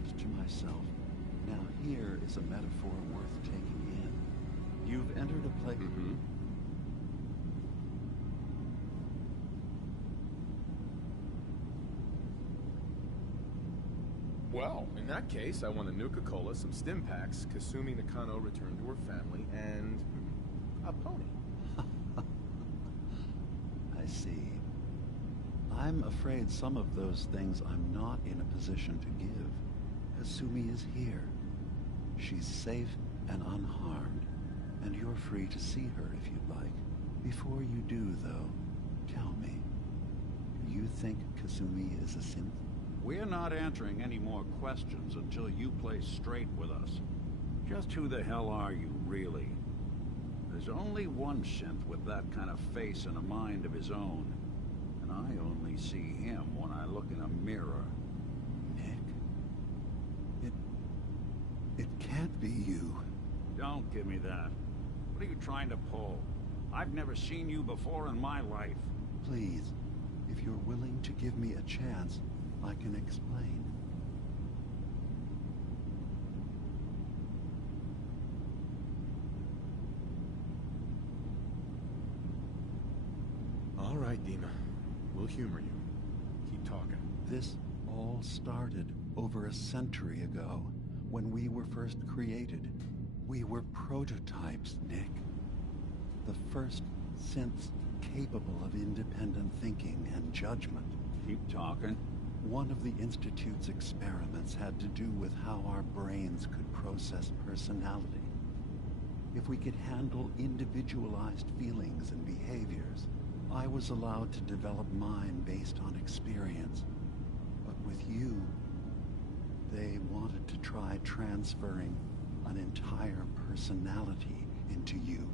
thought to myself, now here is a metaphor worth taking in. You've entered a place... Well, in that case, I want a Nuka-Cola, some stim packs, Kasumi Nakano returned to her family, and a pony. I see. I'm afraid some of those things I'm not in a position to give. Kasumi is here. She's safe and unharmed, and you're free to see her if you'd like. Before you do, though, tell me, do you think Kasumi is a synth? We're not answering any more questions until you play straight with us. Just who the hell are you, really? There's only one synth with that kind of face and a mind of his own. And I only see him when I look in a mirror. Nick? It can't be you. Don't give me that. What are you trying to pull? I've never seen you before in my life. Please, if you're willing to give me a chance, I can explain. All right, Dima. We'll humor you. Keep talking. This all started over a century ago, when we were first created. We were prototypes, Nick. The first synths capable of independent thinking and judgment. Keep talking. One of the Institute's experiments had to do with how our brains could process personality. If we could handle individualized feelings and behaviors, I was allowed to develop mine based on experience. But with you, they wanted to try transferring an entire personality into you.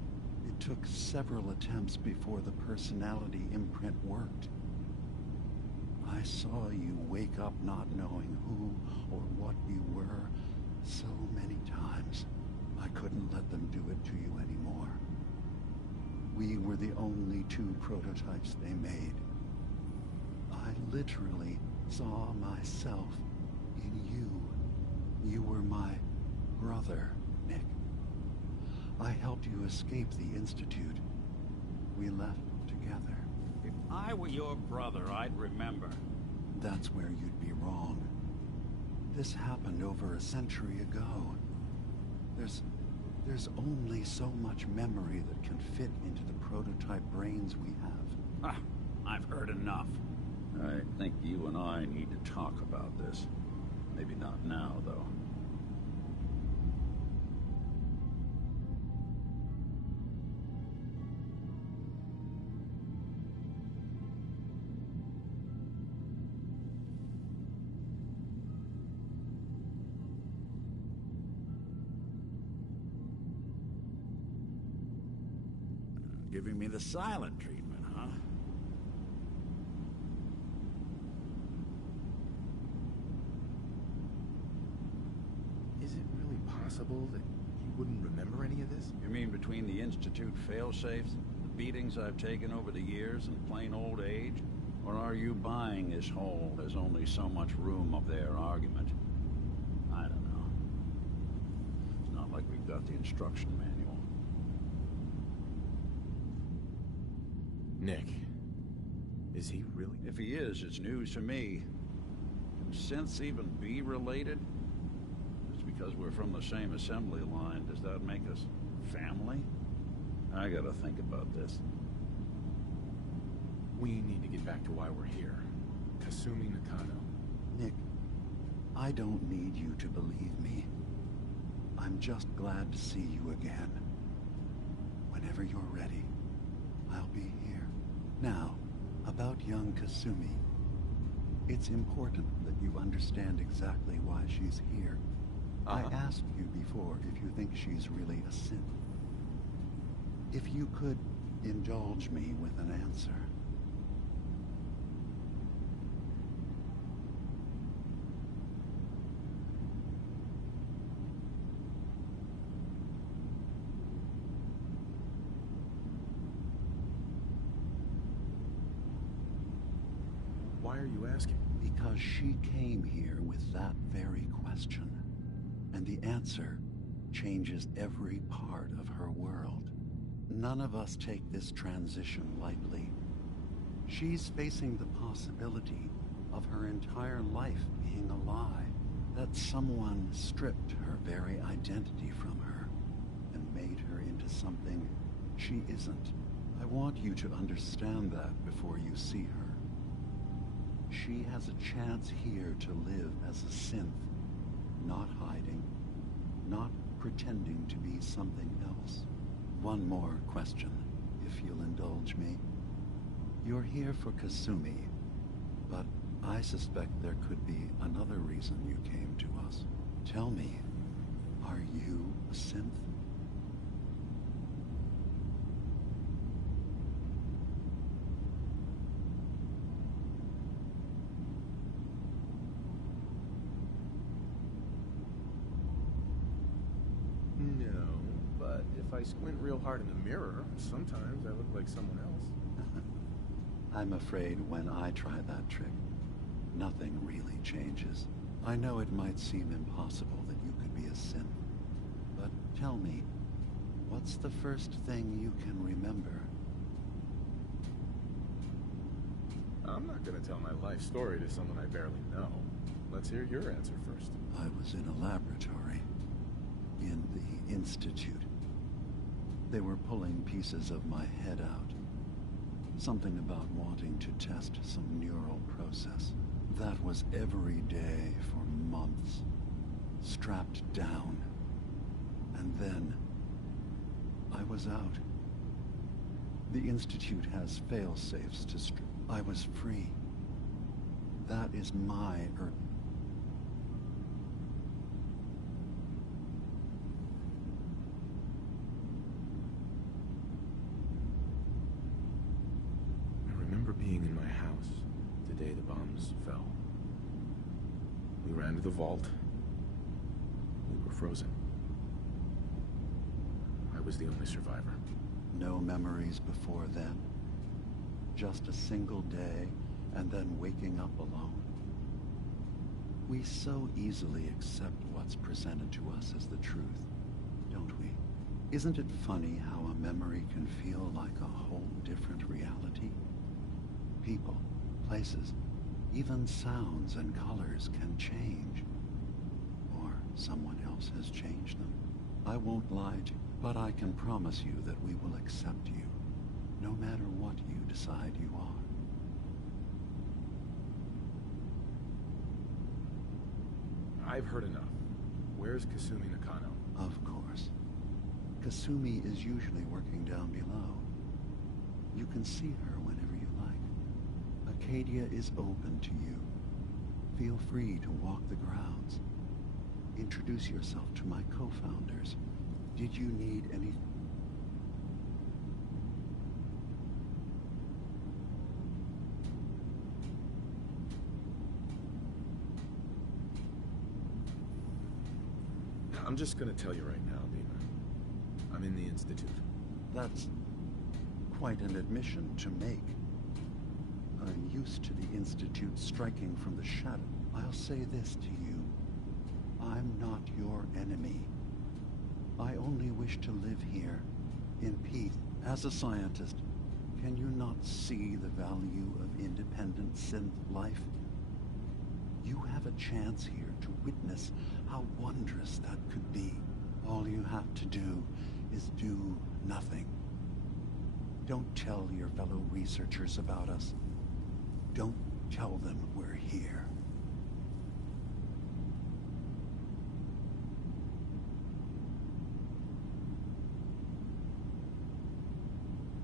It took several attempts before the personality imprint worked. I saw you wake up not knowing who or what you were so many times. I couldn't let them do it to you anymore. We were the only two prototypes they made. I literally saw myself in you. You were my brother, Nick. I helped you escape the Institute. We left together. If I were your brother, I'd remember. That's where you'd be wrong. This happened over a century ago. There's only so much memory that can fit into the prototype brains we have. Ah, I've heard enough. I think you and I need to talk about this. Maybe not now, though. Giving me the silent treatment, huh? Is it really possible that you wouldn't remember any of this? You mean between the Institute failsafes, the beatings I've taken over the years, and plain old age? Or are you buying this whole "there's only so much room up there" argument? I don't know. It's not like we've got the instruction manual. Nick, is he really? If he is, it's news to me. Can synths even be related? Just because we're from the same assembly line, does that make us family? I gotta think about this. We need to get back to why we're here. Kasumi Nakano. Nick, I don't need you to believe me. I'm just glad to see you again. Whenever you're ready, I'll be here. Now, about young Kasumi. It's important that you understand exactly why she's here. I asked you before if you think she's really a synth. If you could indulge me with an answer. Why are you asking? Because she came here with that very question. And the answer changes every part of her world. None of us take this transition lightly. She's facing the possibility of her entire life being a lie, that someone stripped her very identity from her and made her into something she isn't. I want you to understand that before you see her. She has a chance here to live as a synth, not hiding, not pretending to be something else. One more question, if you'll indulge me. You're here for Kasumi, but I suspect there could be another reason you came to us. Tell me, are you a synth? No, but if I squint real hard in the mirror, sometimes I look like someone else. I'm afraid when I try that trick, nothing really changes. I know it might seem impossible that you could be a synth, but tell me, what's the first thing you can remember? I'm not gonna tell my life story to someone I barely know. Let's hear your answer first. I was in a laboratory, in the Institute. They were pulling pieces of my head out. Something about wanting to test some neural process. That was every day for months. Strapped down. And then, I was out. The Institute has fail-safes to strip. I was free. That is my I remember being in my house the day the bombs fell. We ran to the vault. We were frozen. I was the only survivor. No memories before then. Just a single day, and then waking up alone. We so easily accept what's presented to us as the truth, don't we? Isn't it funny how a memory can feel like a whole different reality? People, places, even sounds and colors can change. Or someone else has changed them. I won't lie to you, but I can promise you that we will accept you, no matter what you decide you are. I've heard enough. Where's Kasumi Nakano? Of course. Kasumi is usually working down below. You can see her whenever you like. Acadia is open to you. Feel free to walk the grounds. Introduce yourself to my co-founders. Did you need anything? I'm just gonna tell you right now, Beamer. I'm in the Institute. That's quite an admission to make. I'm used to the Institute striking from the shadow. I'll say this to you. I'm not your enemy. I only wish to live here, in peace. As a scientist, can you not see the value of independent synth life? You have a chance here to witness how wondrous that could be. All you have to do is do nothing. Don't tell your fellow researchers about us. Don't tell them we're here.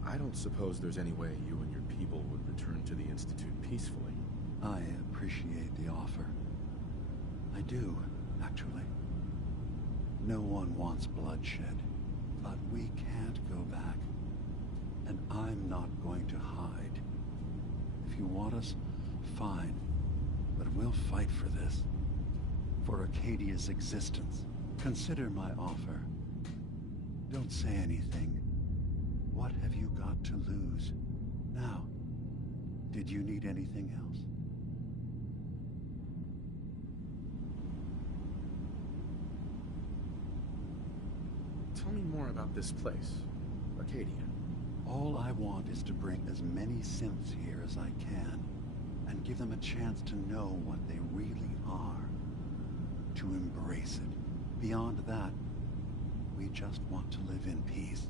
I don't suppose there's any way you and your people would return to the Institute peacefully. I appreciate the offer. I do, actually. No one wants bloodshed, but we can't go back. And I'm not going to hide. If you want us, fine. But we'll fight for this. For Acadia's existence. Consider my offer. Don't say anything. What have you got to lose? Now, did you need anything else? Tell me more about this place, Arcadia. All I want is to bring as many synths here as I can, and give them a chance to know what they really are. To embrace it. Beyond that, we just want to live in peace.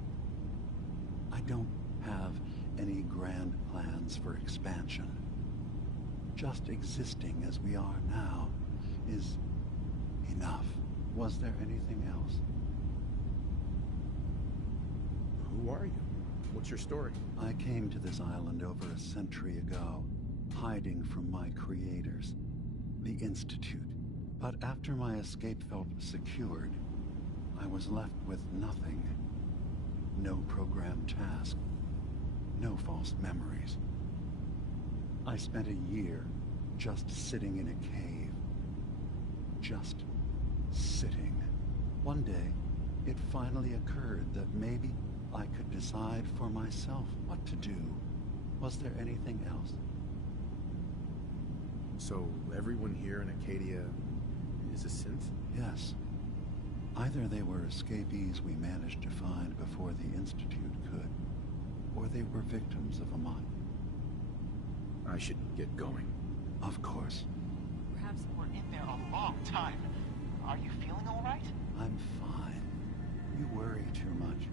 I don't have any grand plans for expansion. Just existing as we are now is enough. Was there anything else? Who are you? What's your story? I came to this island over a century ago, hiding from my creators, the Institute. But after my escape felt secured, I was left with nothing. No programmed task. No false memories. I spent a year just sitting in a cave. Just sitting. One day, it finally occurred that maybe I could decide for myself what to do. Was there anything else? So, everyone here in Acadia is a synth? Yes. Either they were escapees we managed to find before the Institute could, or they were victims of Amat. I should get going. Of course. Perhaps we're in there a long time. Are you feeling all right? I'm fine. You worry too much.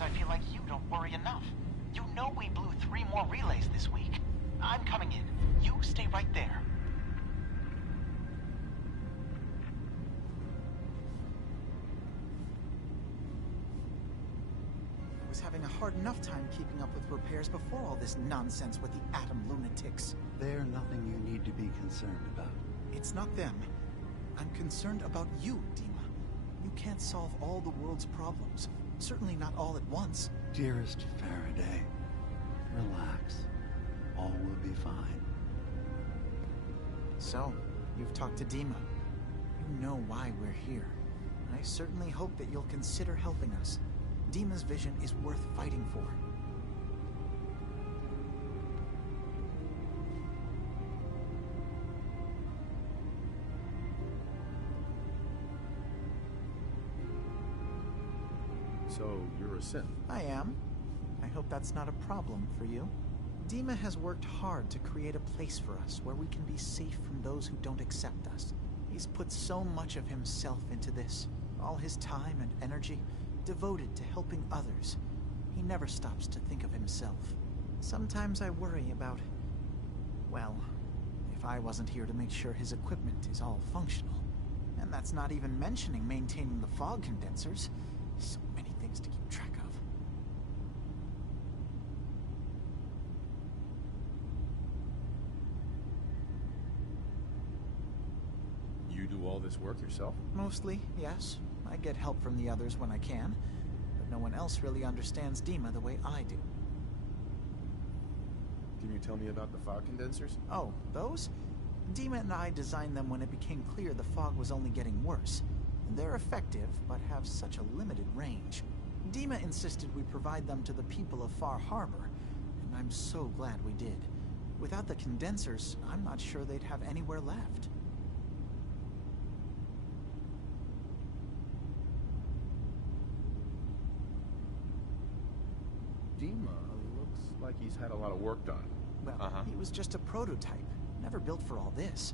I feel like you don't worry enough. You know we blew 3 more relays this week. I'm coming in. You stay right there. I was having a hard enough time keeping up with repairs before all this nonsense with the atom lunatics. They're nothing you need to be concerned about. It's not them. I'm concerned about you, Dima. You can't solve all the world's problems. Certainly not all at once. Dearest Faraday, relax. All will be fine. So, you've talked to Dima. You know why we're here. I certainly hope that you'll consider helping us. Dima's vision is worth fighting for. So, you're a synth? I am. I hope that's not a problem for you. Dima has worked hard to create a place for us where we can be safe from those who don't accept us. He's put so much of himself into this, all his time and energy devoted to helping others. He never stops to think of himself. Sometimes I worry about, well, if I wasn't here to make sure his equipment is all functional. And that's not even mentioning maintaining the fog condensers. So many things to keep track of. You do all this work yourself? Mostly, yes. I get help from the others when I can, but no one else really understands Dima the way I do. Can you tell me about the fog condensers? Oh, those? Dima and I designed them when it became clear the fog was only getting worse. They're effective, but have such a limited range. Dima insisted we provide them to the people of Far Harbor, and I'm so glad we did. Without the condensers, I'm not sure they'd have anywhere left. Dima looks like he's had a lot of work done. Well, he was just a prototype, never built for all this.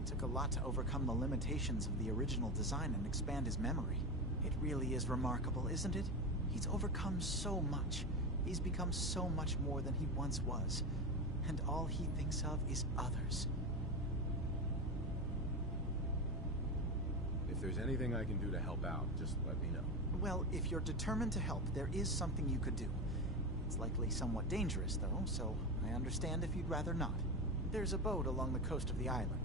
It took a lot to overcome the limitations of the original design and expand his memory. It really is remarkable, isn't it? He's overcome so much. He's become so much more than he once was. And all he thinks of is others. If there's anything I can do to help out, just let me know. Well, if you're determined to help, there is something you could do. It's likely somewhat dangerous, though, so I understand if you'd rather not. There's a boat along the coast of the island.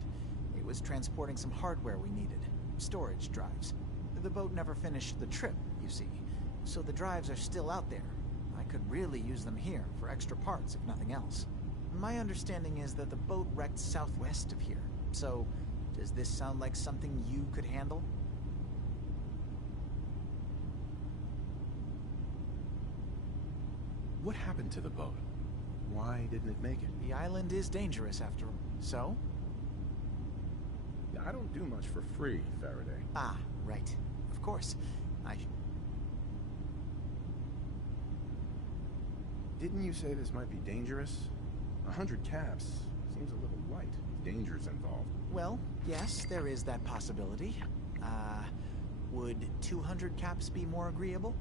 It was transporting some hardware we needed. Storage drives. The boat never finished the trip, you see, so the drives are still out there. I could really use them here for extra parts, if nothing else. My understanding is that the boat wrecked southwest of here, so does this sound like something you could handle? What happened to the boat? Why didn't it make it? The island is dangerous after all. So? I don't do much for free, Faraday. Ah, right. Of course. Didn't you say this might be dangerous? 100 caps seems a little light. Danger's involved. Well, yes, there is that possibility. Would 200 caps be more agreeable?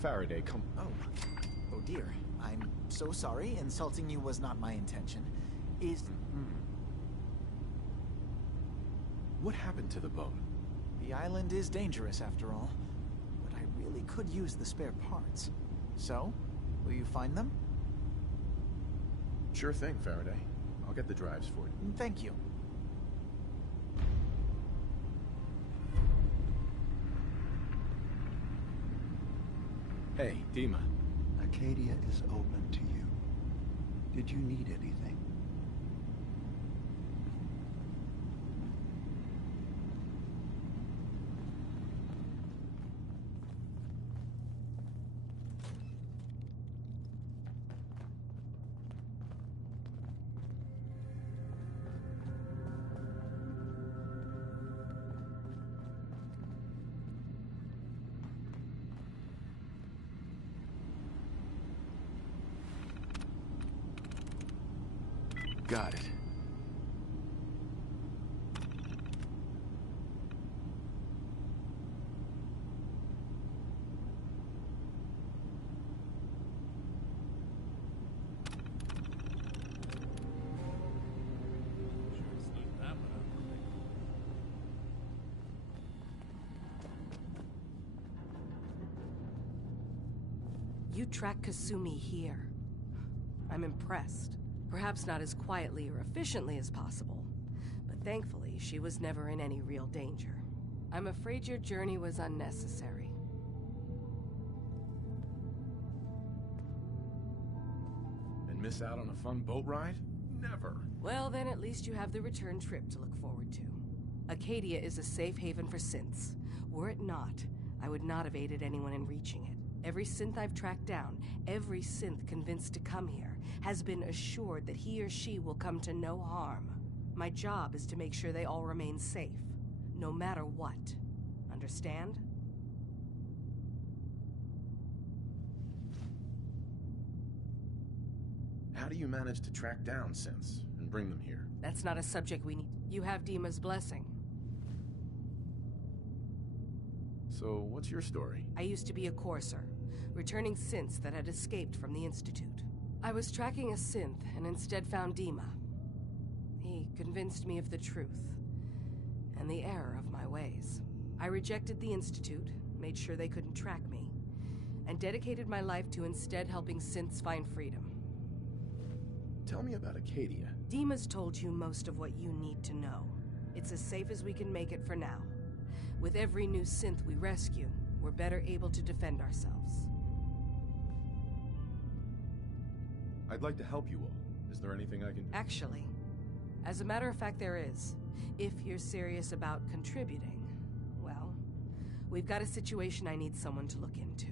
Faraday, come... Oh dear. I'm so sorry. Insulting you was not my intention. What happened to the boat? The island is dangerous after all, but I really could use the spare parts. So, will you find them? Sure thing, Faraday. I'll get the drives for you. Thank you. Hey, Dima. Acadia is open to you. Did you need anything? Got it. You track Kasumi here. I'm impressed. Perhaps not as quietly or efficiently as possible, but thankfully she was never in any real danger. I'm afraid your journey was unnecessary. And miss out on a fun boat ride? Never. Well, then at least you have the return trip to look forward to. Acadia is a safe haven for synths. Were it not, I would not have aided anyone in reaching it. Every synth I've tracked down, every synth convinced to come here, has been assured that he or she will come to no harm. My job is to make sure they all remain safe, no matter what. Understand? How do you manage to track down synths and bring them here? That's not a subject we need. You have Dima's blessing. So, what's your story? I used to be a courser, returning synths that had escaped from the Institute. I was tracking a synth and instead found Dima. He convinced me of the truth and the error of my ways. I rejected the Institute, made sure they couldn't track me, and dedicated my life to instead helping synths find freedom. Tell me about Acadia. Dima's told you most of what you need to know. It's as safe as we can make it for now. With every new synth we rescue, we're better able to defend ourselves. I'd like to help you all. Is there anything I can do? Actually, as a matter of fact, there is. If you're serious about contributing, well, we've got a situation I need someone to look into.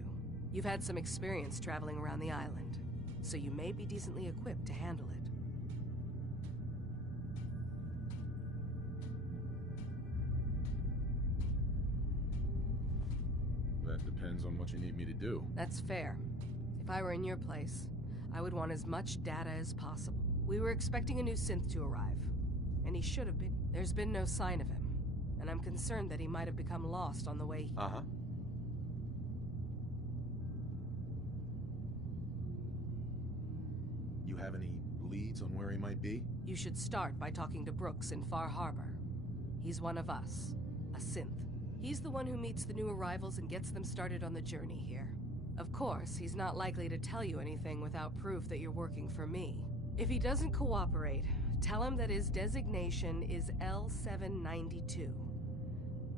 You've had some experience traveling around the island, so you may be decently equipped to handle it. That depends on what you need me to do. That's fair. If I were in your place, I would want as much data as possible. We were expecting a new synth to arrive, and he should have been. There's been no sign of him, and I'm concerned that he might have become lost on the way. Uh-huh. You have any leads on where he might be? You should start by talking to Brooks in Far Harbor. He's one of us, a synth. He's the one who meets the new arrivals and gets them started on the journey here. Of course, he's not likely to tell you anything without proof that you're working for me. If he doesn't cooperate, tell him that his designation is L792.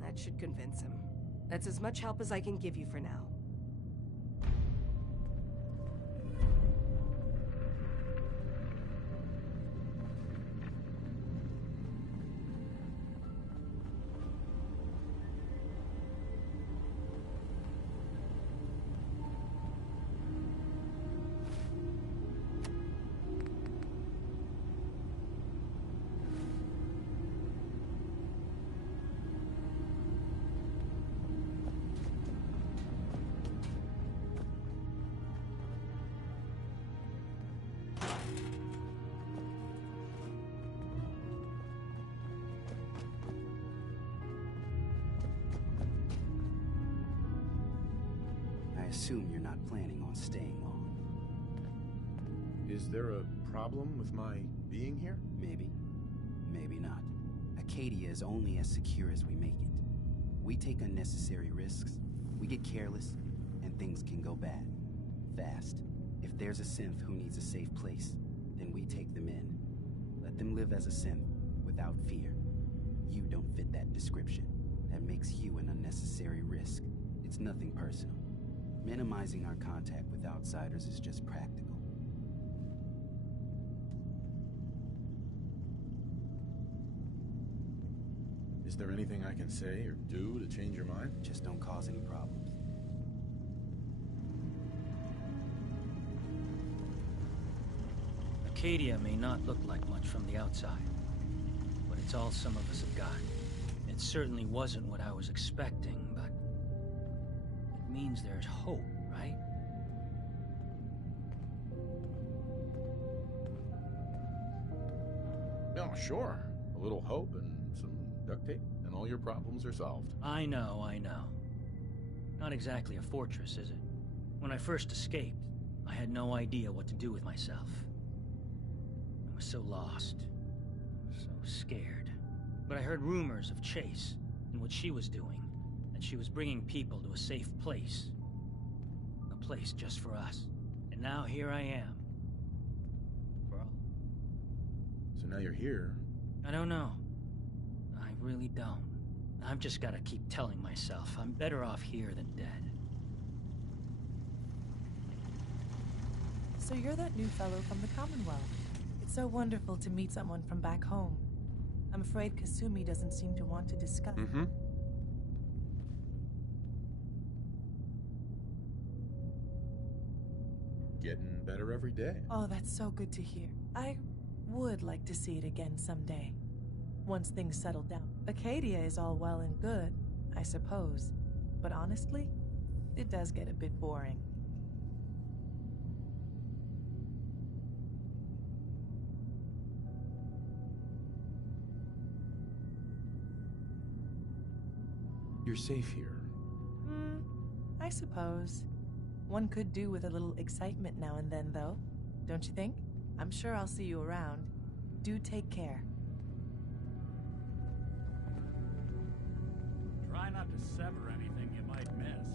That should convince him. That's as much help as I can give you for now. assume you're not planning on staying long. Is there a problem with my being here? Maybe. Maybe not. Acadia is only as secure as we make it. We take unnecessary risks, we get careless, and things can go bad. Fast. If there's a synth who needs a safe place, then we take them in. Let them live as a synth, without fear. You don't fit that description. That makes you an unnecessary risk. It's nothing personal. Minimizing our contact with outsiders is just practical. Is there anything I can say or do to change your mind? Just don't cause any problems. Acadia may not look like much from the outside, but it's all some of us have got. It certainly wasn't what I was expecting, but it means there's hope, right? No, sure. A little hope and some duct tape, and all your problems are solved. I know. Not exactly a fortress, is it? When I first escaped, I had no idea what to do with myself. I was so lost, so scared. But I heard rumors of Chase and what she was doing, that she was bringing people to a safe place. A place just for us. And now here I am. For all. So now you're here. I don't know. I really don't. I've just got to keep telling myself I'm better off here than dead. So you're that new fellow from the Commonwealth. It's so wonderful to meet someone from back home. I'm afraid Kasumi doesn't seem to want to discuss. Mm-hmm. Getting better every day. Oh, that's so good to hear. I would like to see it again someday. Once things settle down. Acadia is all well and good, I suppose. But honestly, it does get a bit boring. You're safe here. I suppose. One could do with a little excitement now and then, though. Don't you think? I'm sure I'll see you around. Do take care. Try not to sever anything you might miss.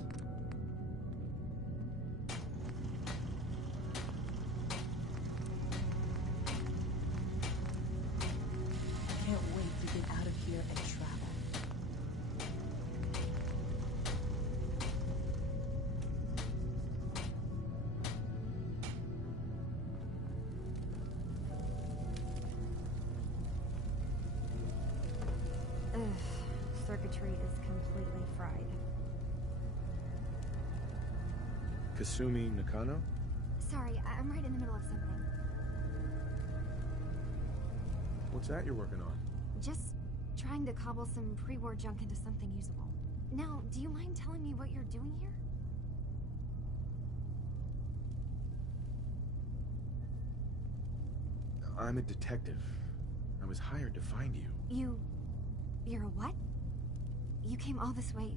I can't wait to get out of here and travel. Circuitry is completely fried. Kasumi Nakano? Sorry, I'm right in the middle of something. What's that you're working on? Just trying to cobble some pre-war junk into something usable. Now, do you mind telling me what you're doing here? I'm a detective. I was hired to find you. You're a what? You came all this way...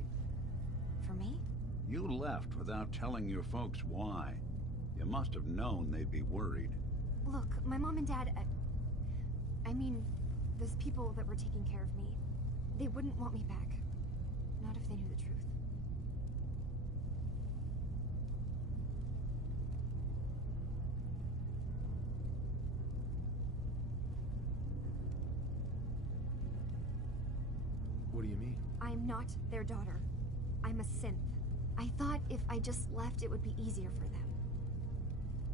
for me? You left without telling your folks why. You must have known they'd be worried. Look, my mom and dad... I mean, those people that were taking care of me, they wouldn't want me back. Not if they knew the truth. What do you mean? I'm not their daughter. I'm a synth. I thought if I just left, it would be easier for them.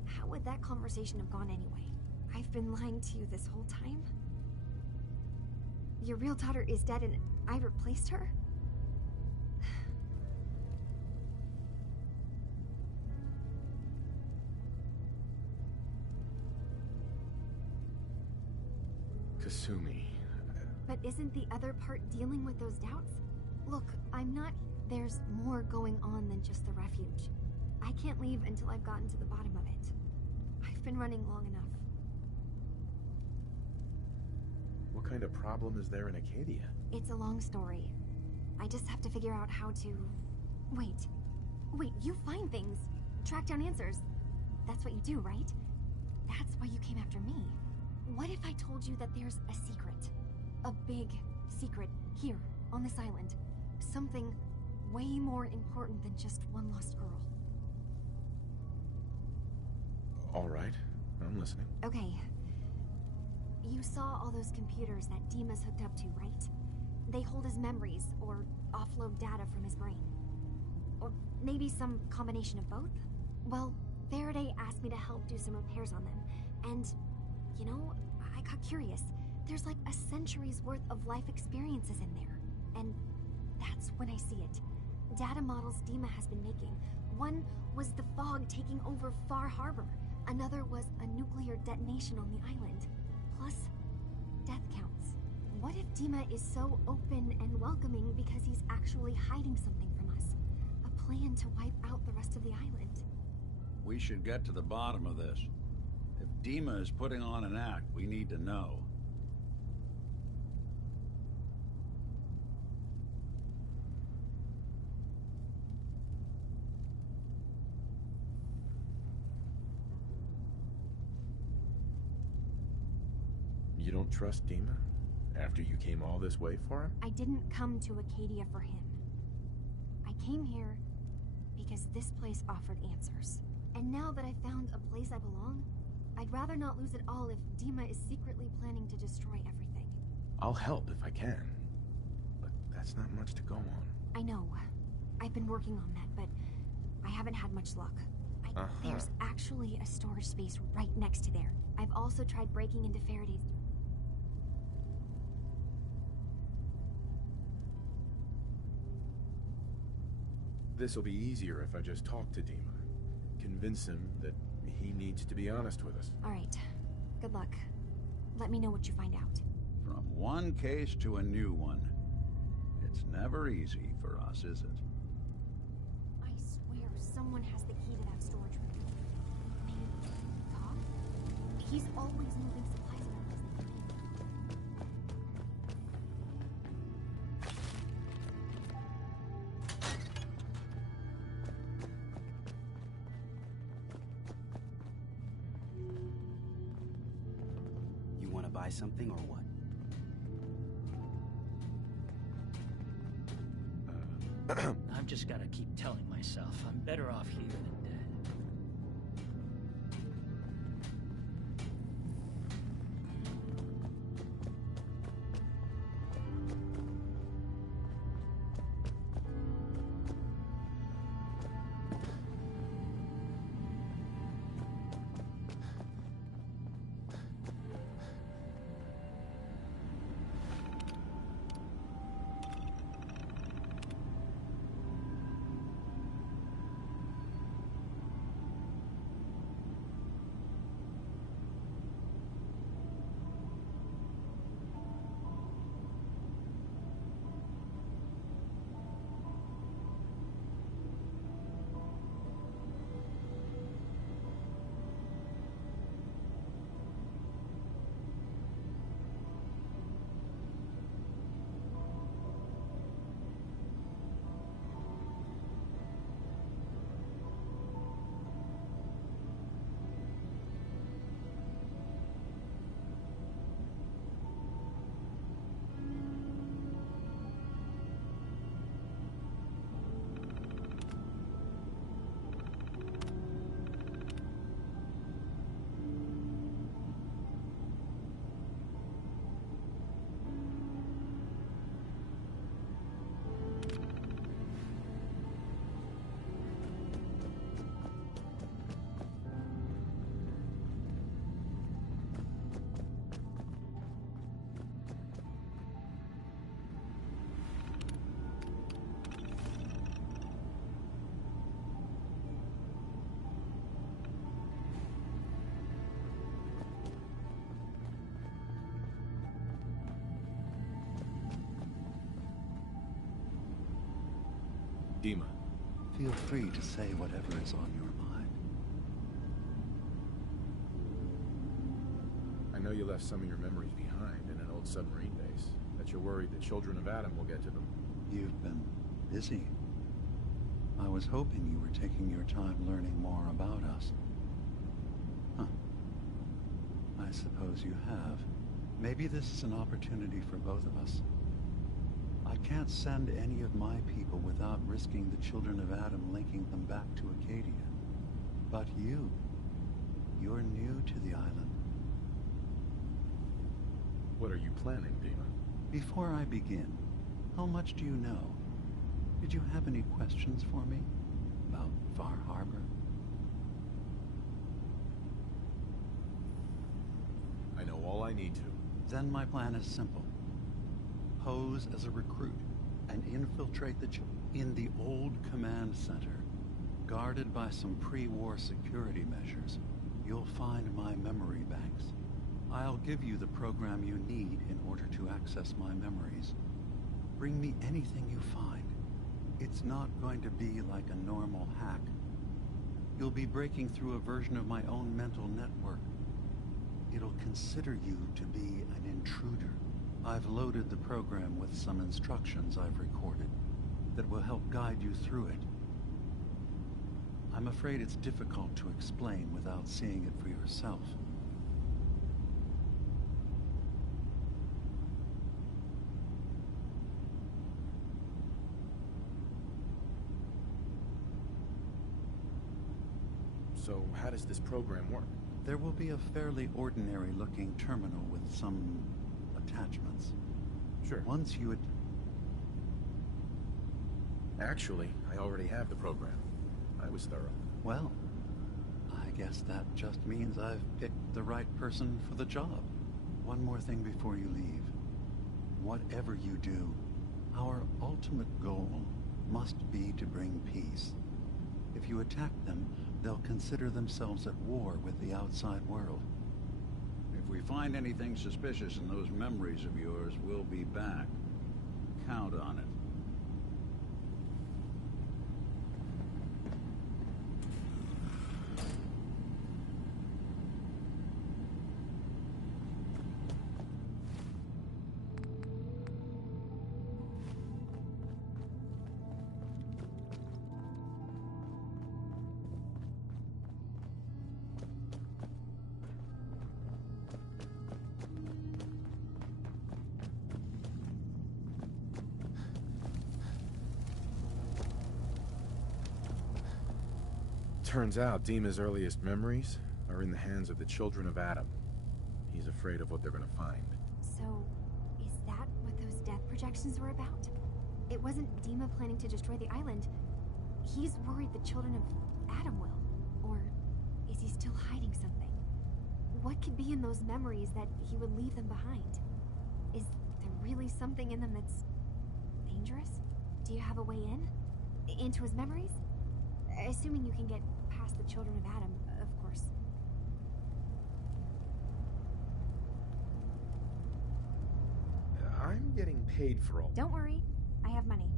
How would that conversation have gone anyway? I've been lying to you this whole time? Your real daughter is dead and I replaced her? Kasumi. But isn't the other part dealing with those doubts? Look, I'm not... There's more going on than just the refuge. I can't leave until I've gotten to the bottom of it. I've been running long enough. What kind of problem is there in Acadia? It's a long story. I just have to figure out how to... Wait. Wait, you find things, track down answers. That's what you do, right? That's why you came after me. What if I told you that there's a secret? A big secret here, on this island. Something way more important than just one lost girl. All right, I'm listening. Okay. You saw all those computers that Dima's hooked up to, right? They hold his memories, or offload data from his brain. Or maybe some combination of both? Well, Faraday asked me to help do some repairs on them. And, you know, I got curious. There's like a century's worth of life experiences in there. And that's when I see it. Data models Dima has been making. One was the fog taking over Far Harbor. Another was a nuclear detonation on the island. Plus, death counts. What if Dima is so open and welcoming because he's actually hiding something from us? A plan to wipe out the rest of the island. We should get to the bottom of this. If Dima is putting on an act, we need to know. You don't trust Dima? After you came all this way for him? I didn't come to Acadia for him. I came here because this place offered answers. And now that I found a place I belong, I'd rather not lose it all if Dima is secretly planning to destroy everything. I'll help if I can. But that's not much to go on. I know. I've been working on that, but I haven't had much luck. There's actually a storage space right next to there. I've also tried breaking into Faraday's... This'll be easier if I just talk to Dima. Convince him that he needs to be honest with us. All right. Good luck. Let me know what you find out. From one case to a new one. It's never easy for us, is it? I swear someone has the key to that storage room. Maybe Cobb? He's always moving supplies around this thing. You want to buy something or what? I've just gotta keep telling myself I'm better off here than dead. Dima. Feel free to say whatever is on your mind. I know you left some of your memories behind in an old submarine base. That you're worried the children of Adam will get to them. You've been busy. I was hoping you were taking your time learning more about us. Huh. I suppose you have. Maybe this is an opportunity for both of us. I can't send any of my people without risking the children of Adam linking them back to Acadia. But you're new to the island. What are you planning, Dima? Before I begin, how much do you know? Did you have any questions for me about Far Harbor? I know all I need to. Then my plan is simple. Pose as a recruit and infiltrate in the old command center. Guarded by some pre-war security measures, you'll find my memory banks. I'll give you the program you need in order to access my memories. Bring me anything you find. It's not going to be like a normal hack. You'll be breaking through a version of my own mental network. It'll consider you to be an intruder. I've loaded the program with some instructions I've recorded that will help guide you through it. I'm afraid it's difficult to explain without seeing it for yourself. So, how does this program work? There will be a fairly ordinary-looking terminal with some attachments. Sure. Once you Actually, I already have the program. I was thorough. Well, I guess that just means I've picked the right person for the job. One more thing before you leave. Whatever you do, our ultimate goal must be to bring peace. If you attack them, they'll consider themselves at war with the outside world. If we find anything suspicious in those memories of yours, we'll be back. Count on it. Turns out Dima's earliest memories are in the hands of the children of Adam. He's afraid of what they're gonna find. So, is that what those death projections were about? It wasn't Dima planning to destroy the island. He's worried the children of Adam will. Or is he still hiding something? What could be in those memories that he would leave them behind? Is there really something in them that's dangerous? Do you have a way in? Into his memories? Assuming you can get past the children of Adam, of course. I'm getting paid for all. Don't worry, I have money.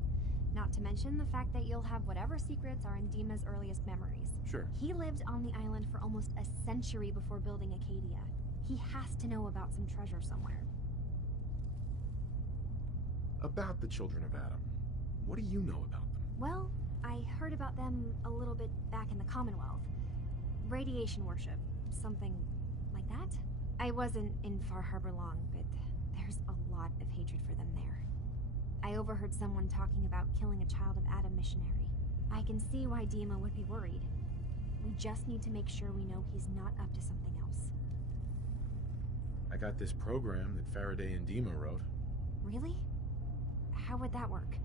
Not to mention the fact that you'll have whatever secrets are in Dima's earliest memories. Sure. He lived on the island for almost a century before building Acadia. He has to know about some treasure somewhere. About the children of Adam. What do you know about them? Well, I heard about them a little bit back in the Commonwealth. Radiation worship, something like that. I wasn't in Far Harbor long, but there's a lot of hatred for them there. I overheard someone talking about killing a child of Adam missionary. I can see why Dima would be worried. We just need to make sure we know he's not up to something else. I got this program that Faraday and Dima wrote. Really? How would that work?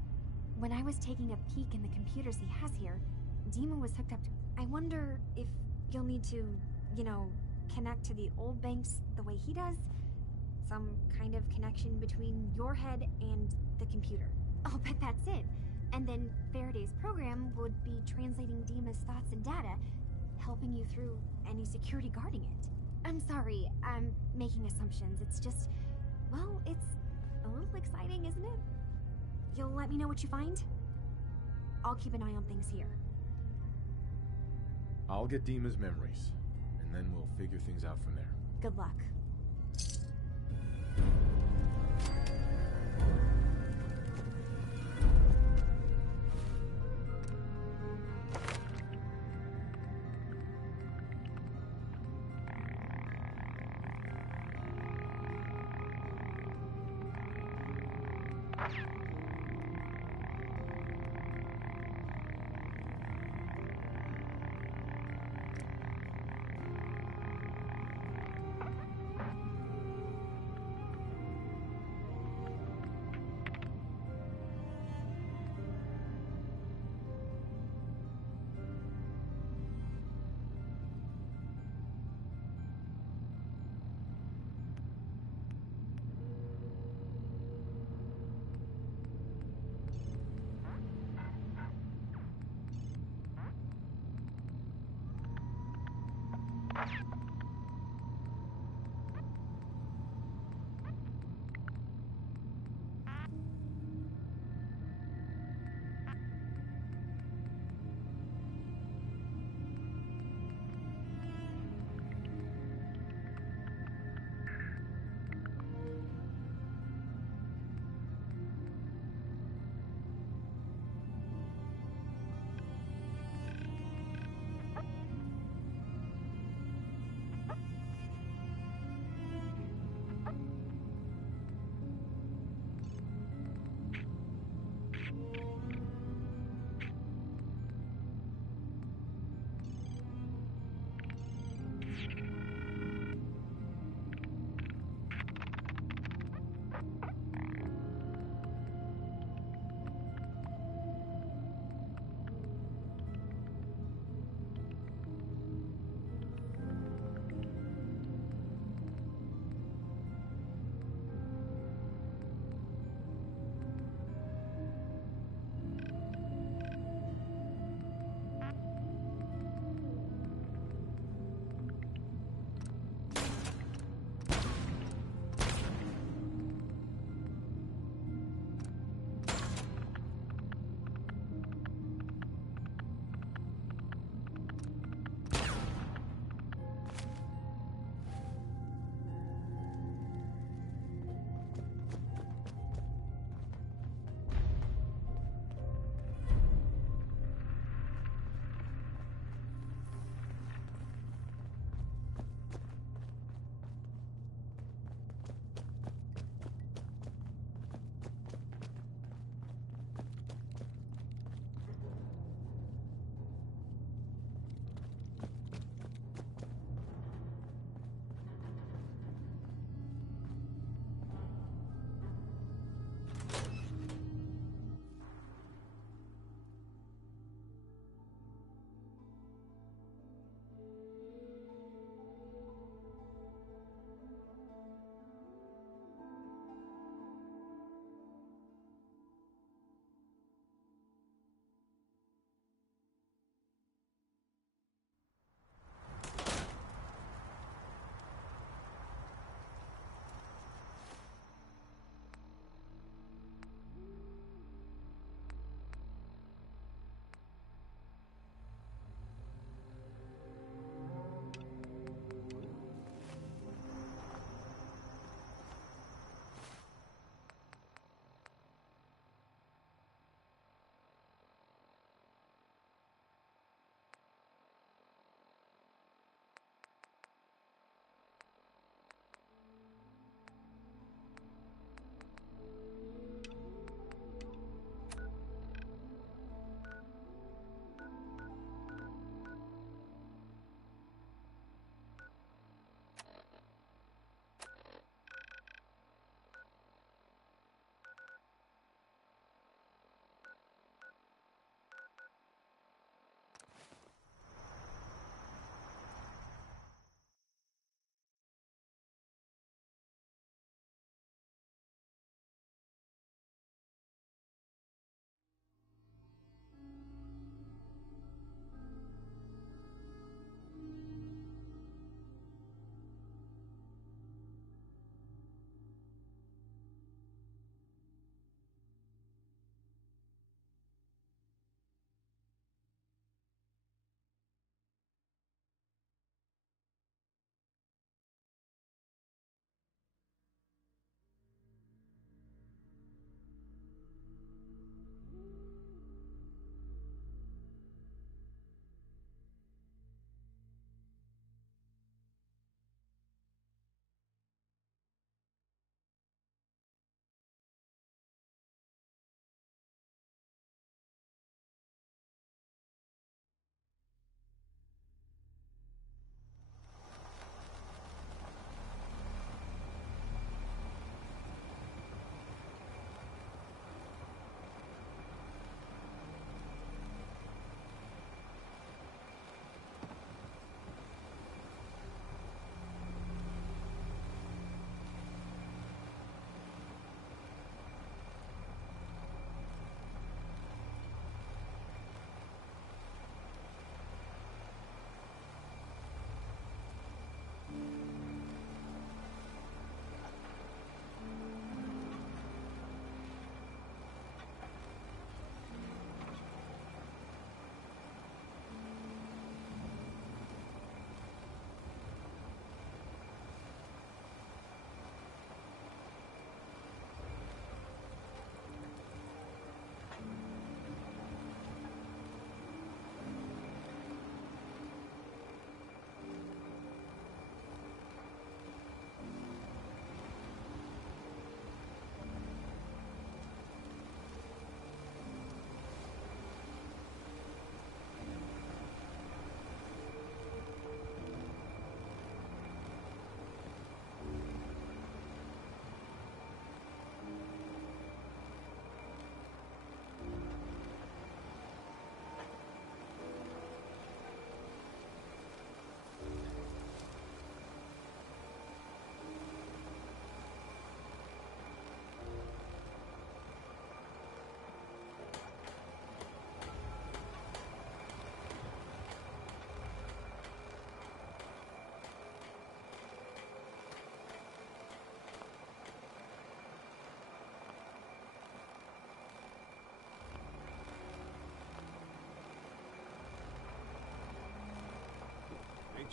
When I was taking a peek in the computers he has here, Dima was hooked up to... I wonder if you'll need to, connect to the old banks the way he does? Some kind of connection between your head and the computer. I'll bet that's it. And then Faraday's program would be translating Dima's thoughts and data, helping you through any security guarding it. I'm sorry, I'm making assumptions. It's just... well, it's a little exciting, isn't it? You'll let me know what you find? I'll keep an eye on things here. I'll get Dima's memories, and then we'll figure things out from there. Good luck.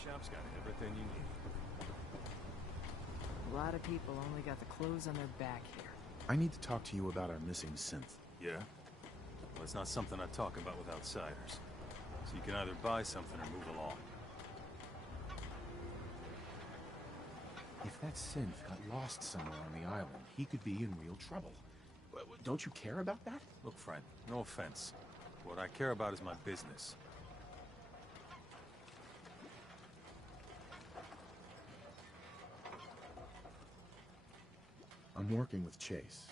shop's got everything you need. A lot of people only got the clothes on their back here. I need to talk to you about our missing synth. Yeah? Well, it's not something I talk about with outsiders. So you can either buy something or move along. If that synth got lost somewhere on the island, he could be in real trouble. Don't you care about that? Look, friend, no offense. What I care about is my business. I'm working with Chase.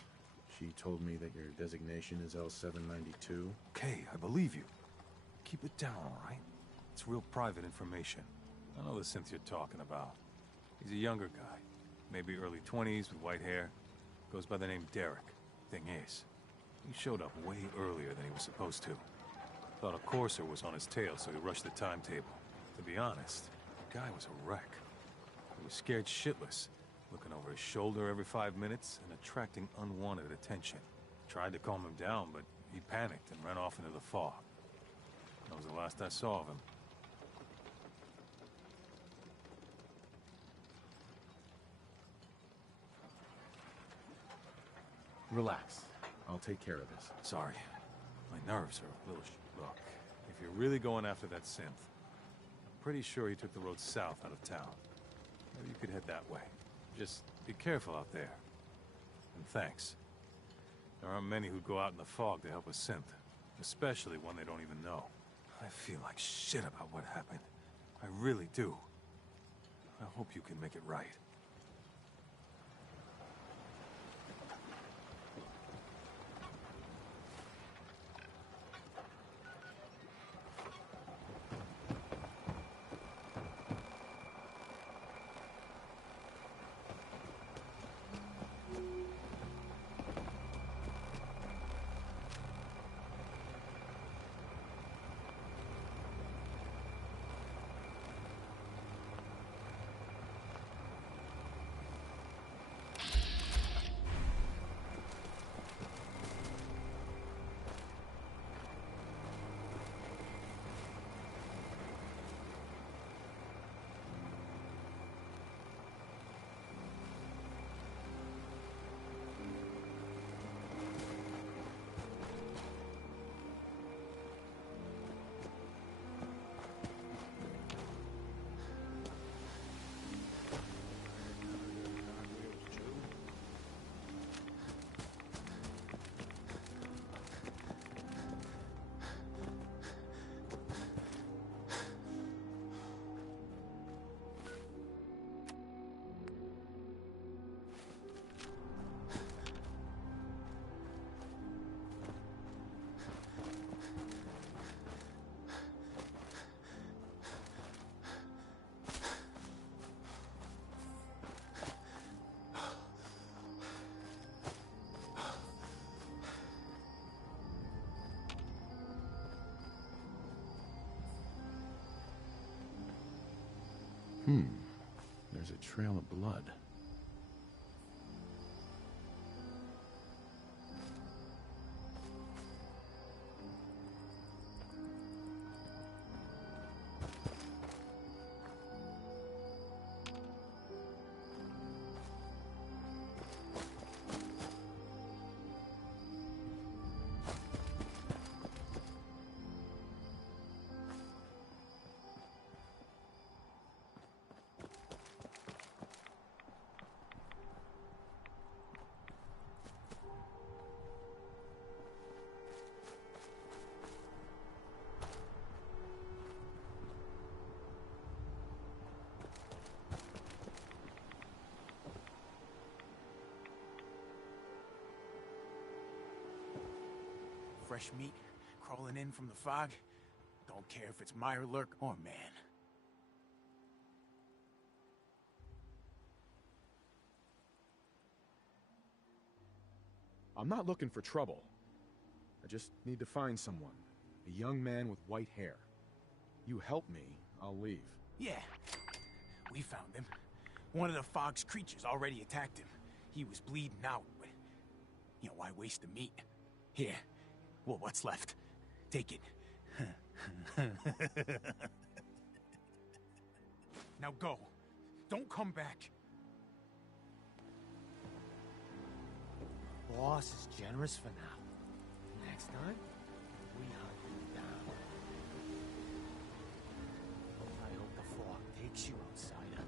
She told me that your designation is L792. Okay, I believe you. Keep it down, all right? It's real private information. I know the synth you're talking about. He's a younger guy. Maybe early 20s with white hair. Goes by the name Derek. Thing is, he showed up way earlier than he was supposed to. Thought a courser was on his tail, so he rushed the timetable. To be honest, the guy was a wreck. He was scared shitless, looking over his shoulder every 5 minutes and attracting unwanted attention. Tried to calm him down, but he panicked and ran off into the fog. That was the last I saw of him. Relax. I'll take care of this. Sorry. My nerves are a little Look, if you're really going after that synth, I'm pretty sure he took the road south out of town. Maybe you could head that way. Just be careful out there. And thanks. There aren't many who go out in the fog to help a synth, especially one they don't even know. I feel like shit about what happened. I really do. I hope you can make it right. There's a trail of blood. Fresh meat crawling in from the fog. Don't care if it's Mirelurk or man. I'm not looking for trouble. I just need to find someone. A young man with white hair. You help me, I'll leave. Yeah, we found him. One of the fog's creatures already attacked him. He was bleeding out, but... You know, why waste the meat? Here. Well, what's left? Take it. Now go. Don't come back. Boss is generous for now. Next time, we hunt you down. I hope the fog takes you, outsider.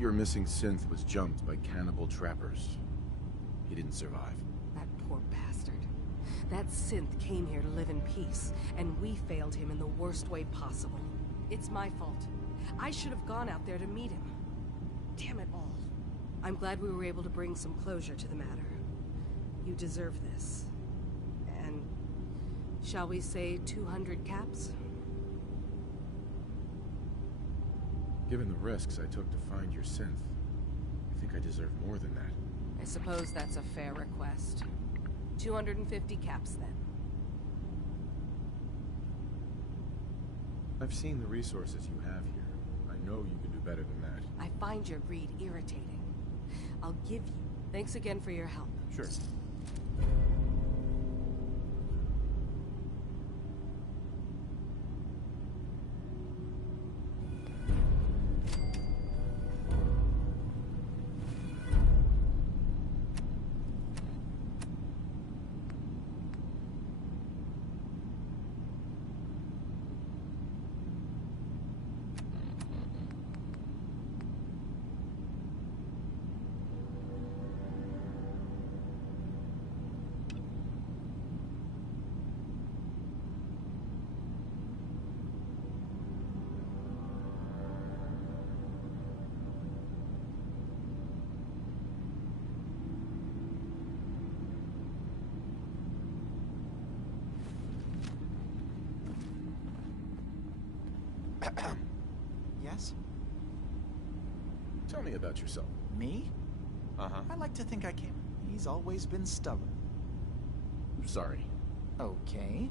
Your missing synth was jumped by cannibal trappers. He didn't survive. That poor bastard. That synth came here to live in peace, and we failed him in the worst way possible. It's my fault. I should have gone out there to meet him. Damn it all. I'm glad we were able to bring some closure to the matter. You deserve this. And shall we say 200 caps? Given the risks I took to find your synth, I think I deserve more than that. I suppose that's a fair request. 250 caps, then. I've seen the resources you have here. I know you can do better than that. I find your greed irritating. I'll give you. Thanks again for your help. Sure. Yes? Tell me about yourself. Me? Uh-huh. I like to think I can. He's always been stubborn. Sorry. Okay.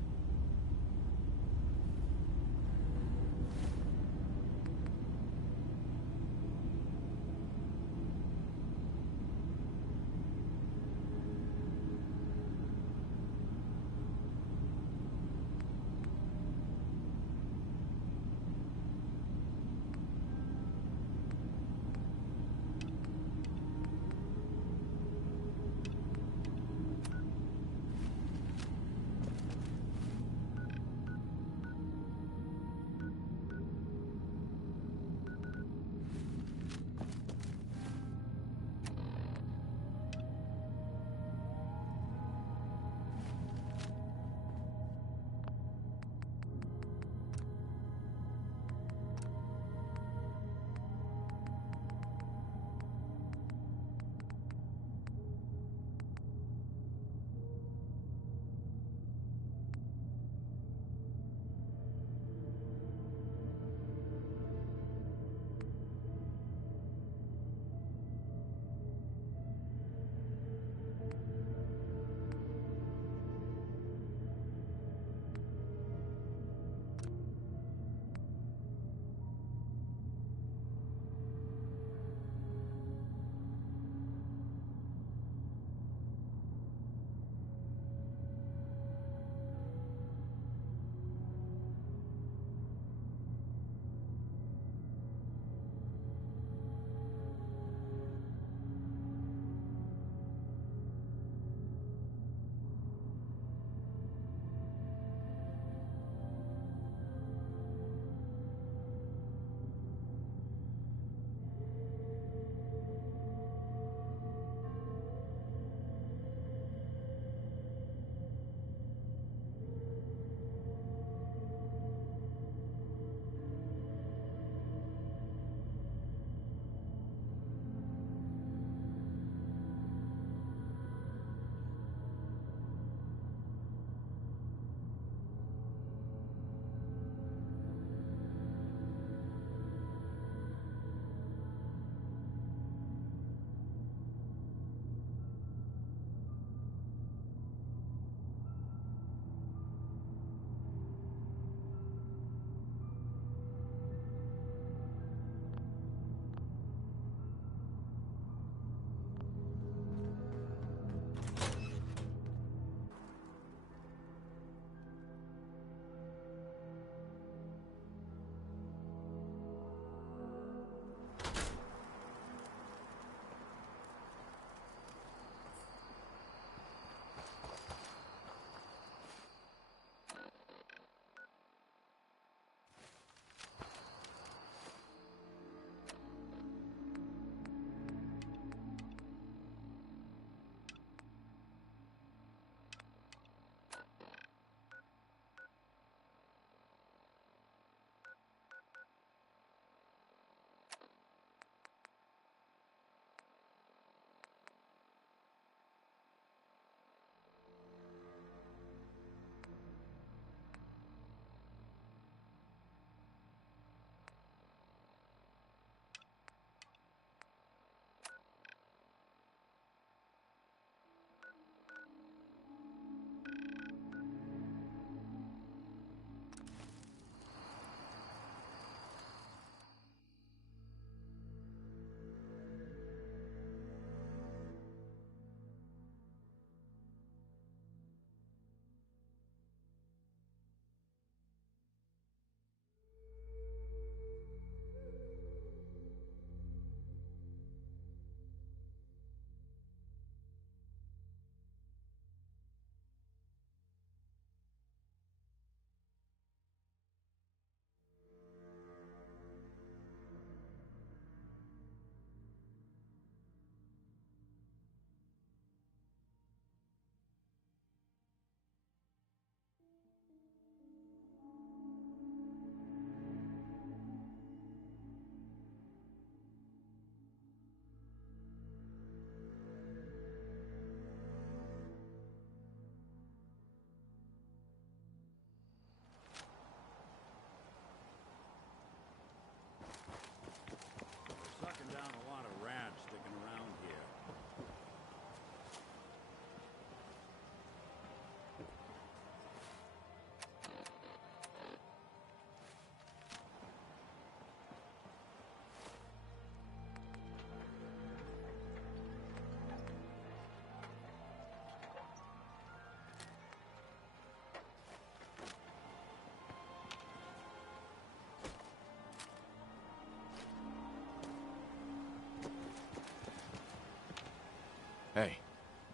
Hey.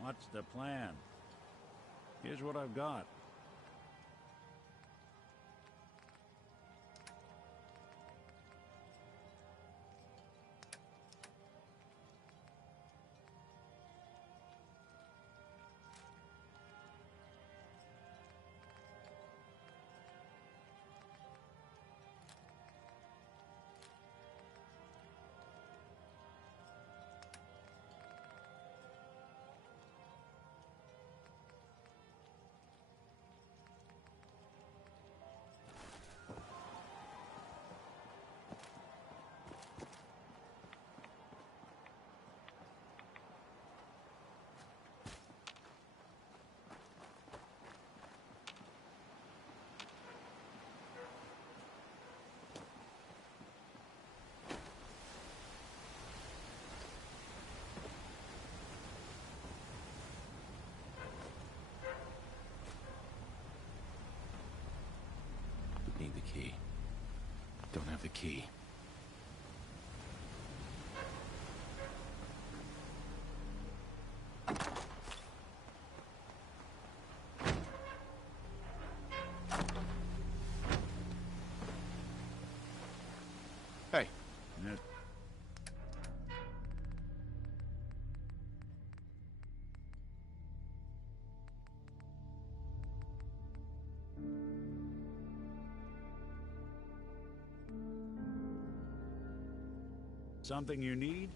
What's the plan? Here's what I've got. Need the key. Don't have the key. Hey. Something you need?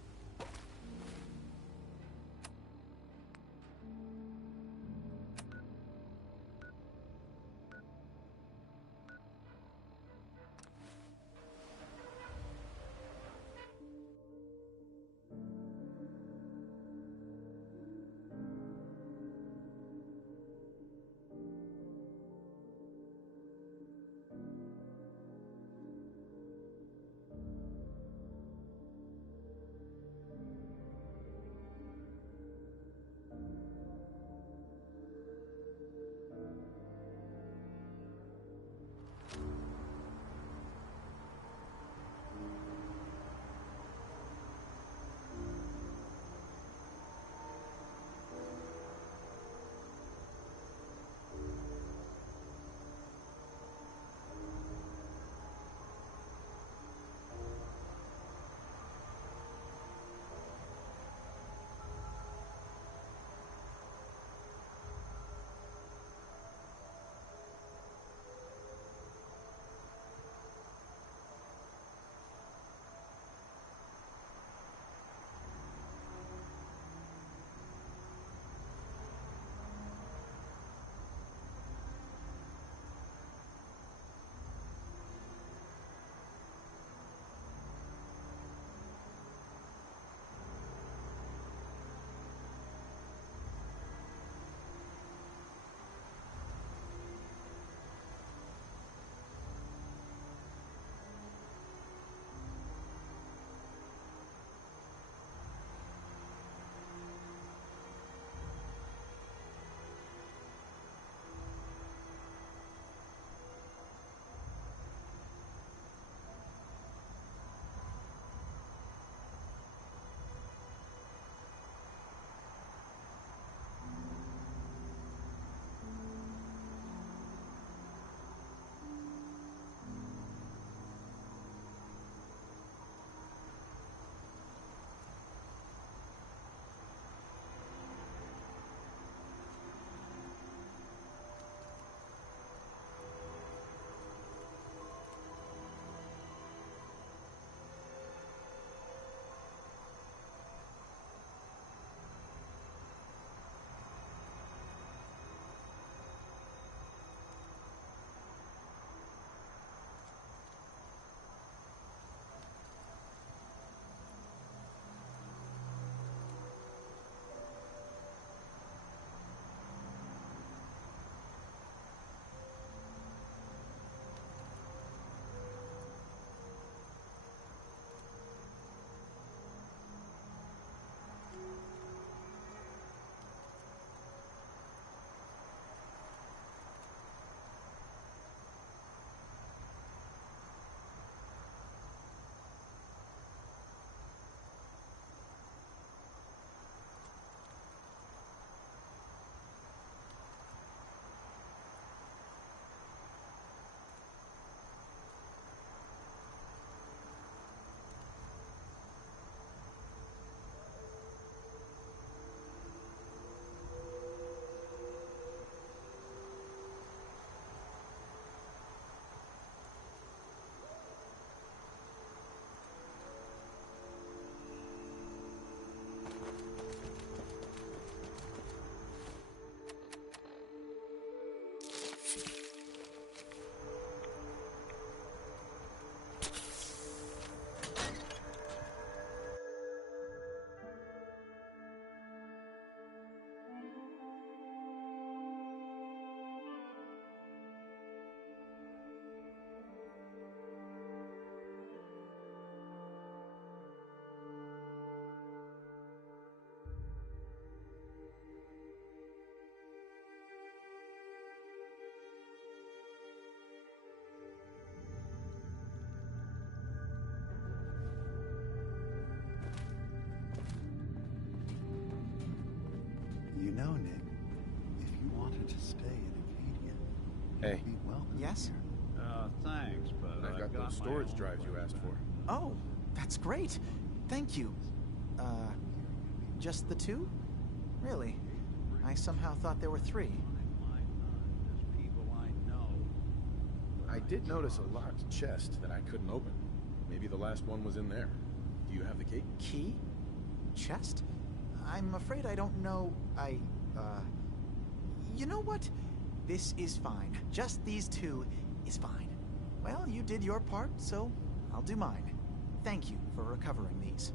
Yes? Thanks, but I've got those storage drives you asked for. Oh, that's great. Thank you. Just the two? Really? I somehow thought there were three. I did notice a locked chest that I couldn't open. Maybe the last one was in there. Do you have the key? Key? Chest? I'm afraid I don't know. You know what? This is fine. Just these two is fine. Well, you did your part, so I'll do mine. Thank you for recovering these.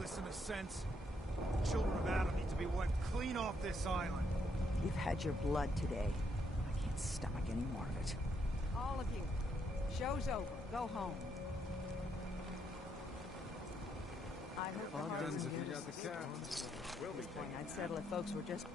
Listen to sense. Children of Adam need to be wiped clean off this island. You've had your blood today. I can't stomach any more of it. All of you. Show's over. Go home. I hope the hearts and ears at this point, I'd settle if folks were just...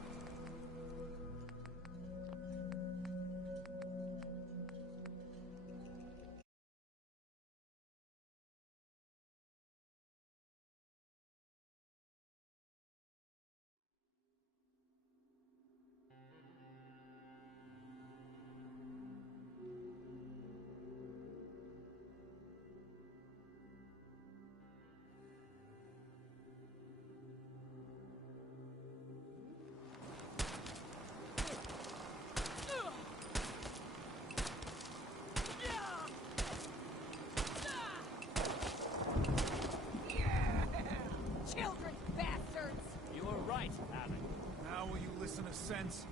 Sense.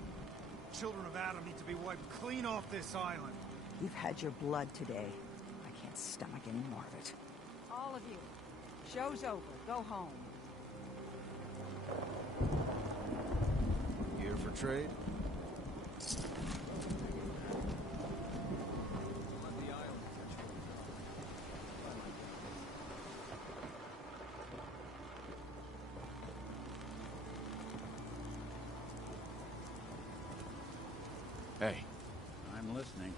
Children of Adam need to be wiped clean off this island. You've had your blood today. I can't stomach any more of it. All of you. Show's over. Go home. Here for trade? Hey. I'm listening.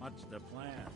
What's the plan?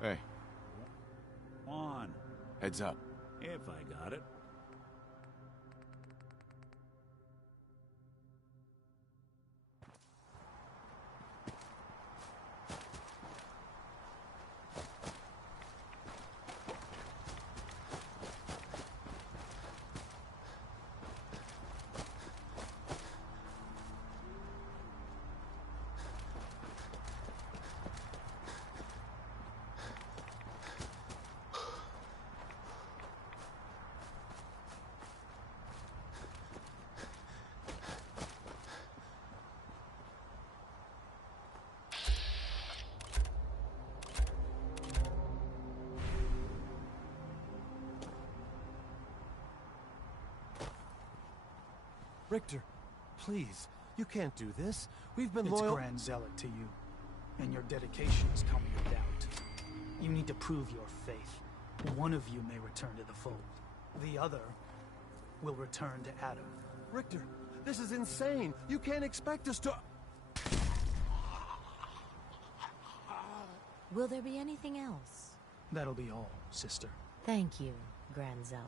Hey. On. Heads up. If I got it. Richter, please, you can't do this. We've been It's loyal— Grand Zealot to you, and your dedications come with doubt. You need to prove your faith. One of you may return to the fold. The other will return to Adam. Richter, this is insane. You can't expect us to— Will there be anything else? That'll be all, sister. Thank you, Grand Zealot.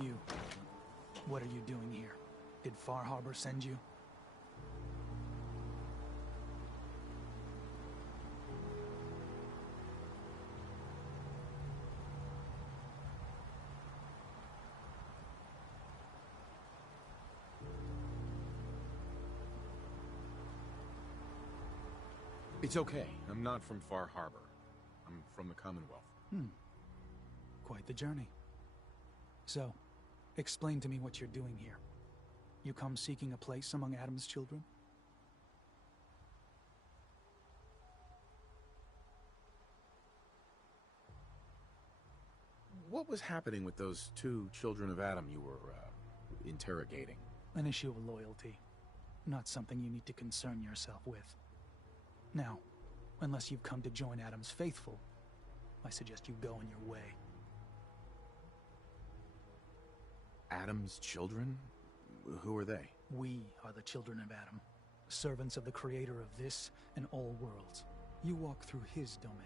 You. What are you doing here? Did Far Harbor send you? It's okay. I'm not from Far Harbor. I'm from the Commonwealth. Quite the journey. So, explain to me what you're doing here. You come seeking a place among Adam's children? What was happening with those two children of Adam you were, interrogating? An issue of loyalty. Not something you need to concern yourself with. Now, unless you've come to join Adam's faithful, I suggest you go on your way. Adam's children? Who are they? We are the children of Adam, servants of the creator of this and all worlds. You walk through his domain.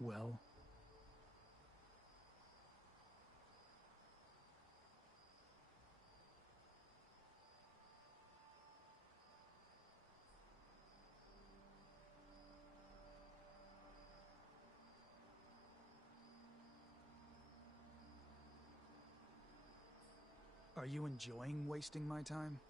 Well, are you enjoying wasting my time?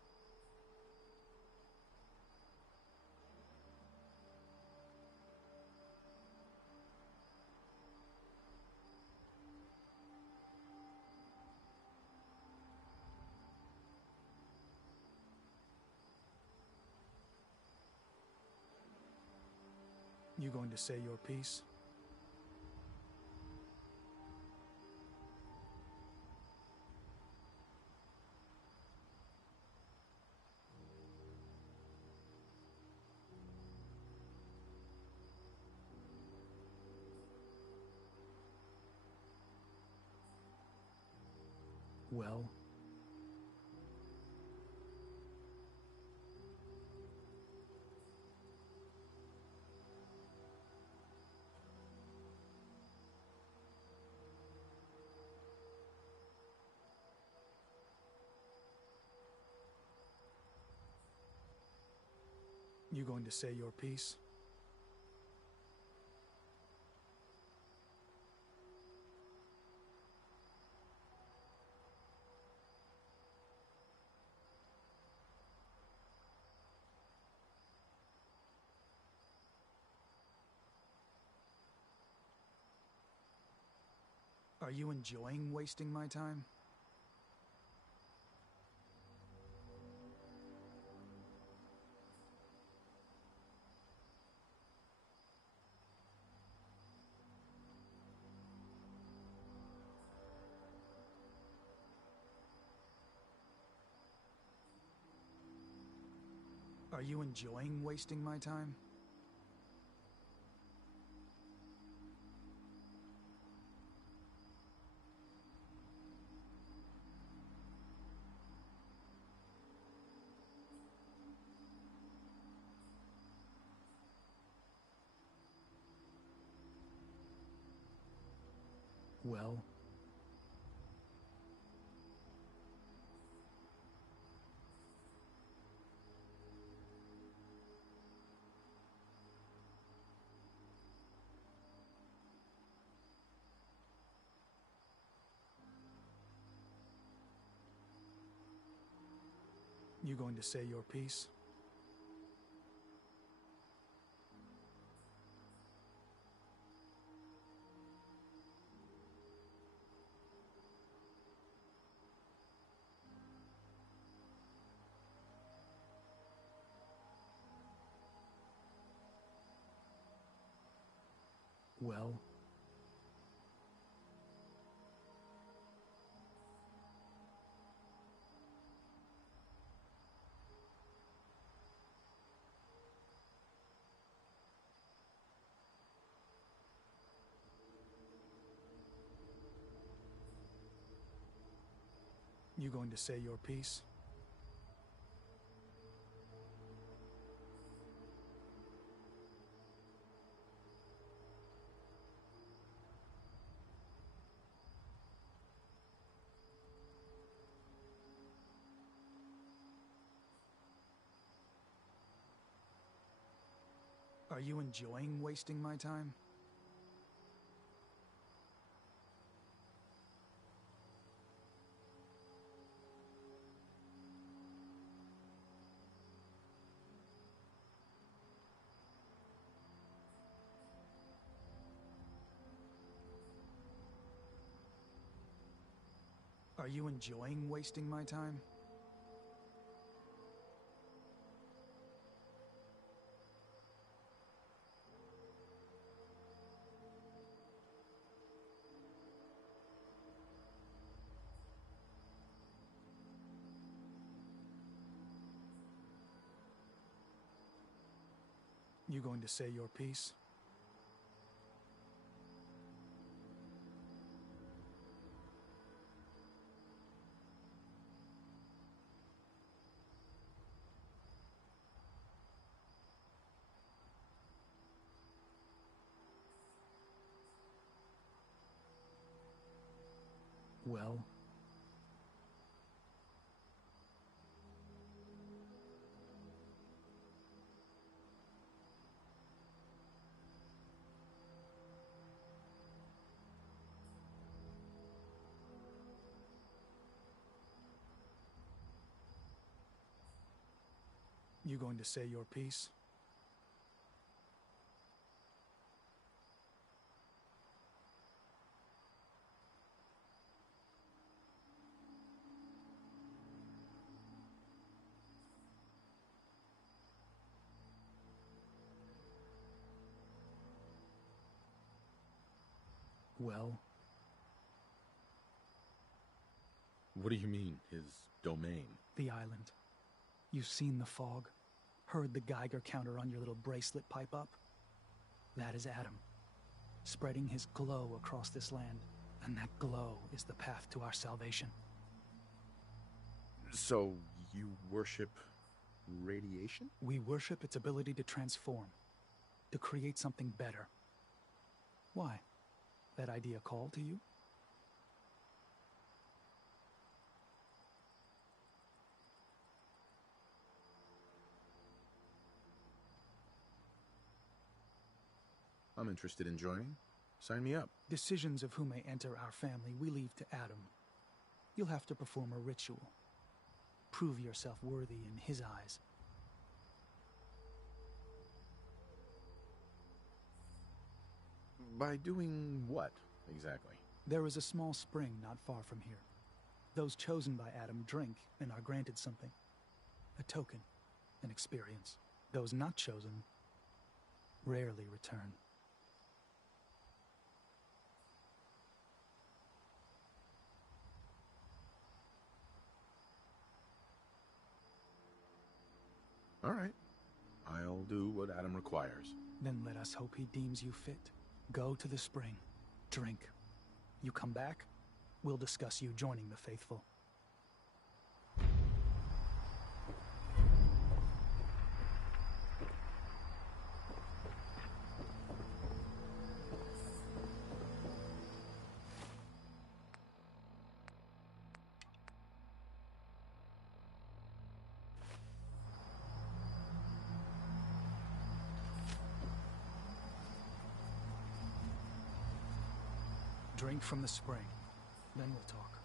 You going to say your piece? Well, you going to say your piece? Are you enjoying wasting my time? Are you enjoying wasting my time? Well, you going to say your piece? Well, You going to say your piece? Are you enjoying wasting my time? Are you enjoying wasting my time? You going to say your piece? Well? You going to say your piece? Well? What do you mean, his domain? The island. You've seen the fog, heard the Geiger counter on your little bracelet pipe up? That is Adam, spreading his glow across this land, and that glow is the path to our salvation. So, you worship radiation? We worship its ability to transform, to create something better. Why? That idea call to you? I'm interested in joining. Sign me up. Decisions of who may enter our family we leave to Adam. You'll have to perform a ritual. Prove yourself worthy in his eyes. By doing what, exactly? There is a small spring not far from here. Those chosen by Adam drink and are granted something. A token, an experience. Those not chosen rarely return. All right. I'll do what Adam requires. Then let us hope he deems you fit. Go to the spring. Drink. You come back, we'll discuss you joining the faithful. Drink from the spring, then we'll talk.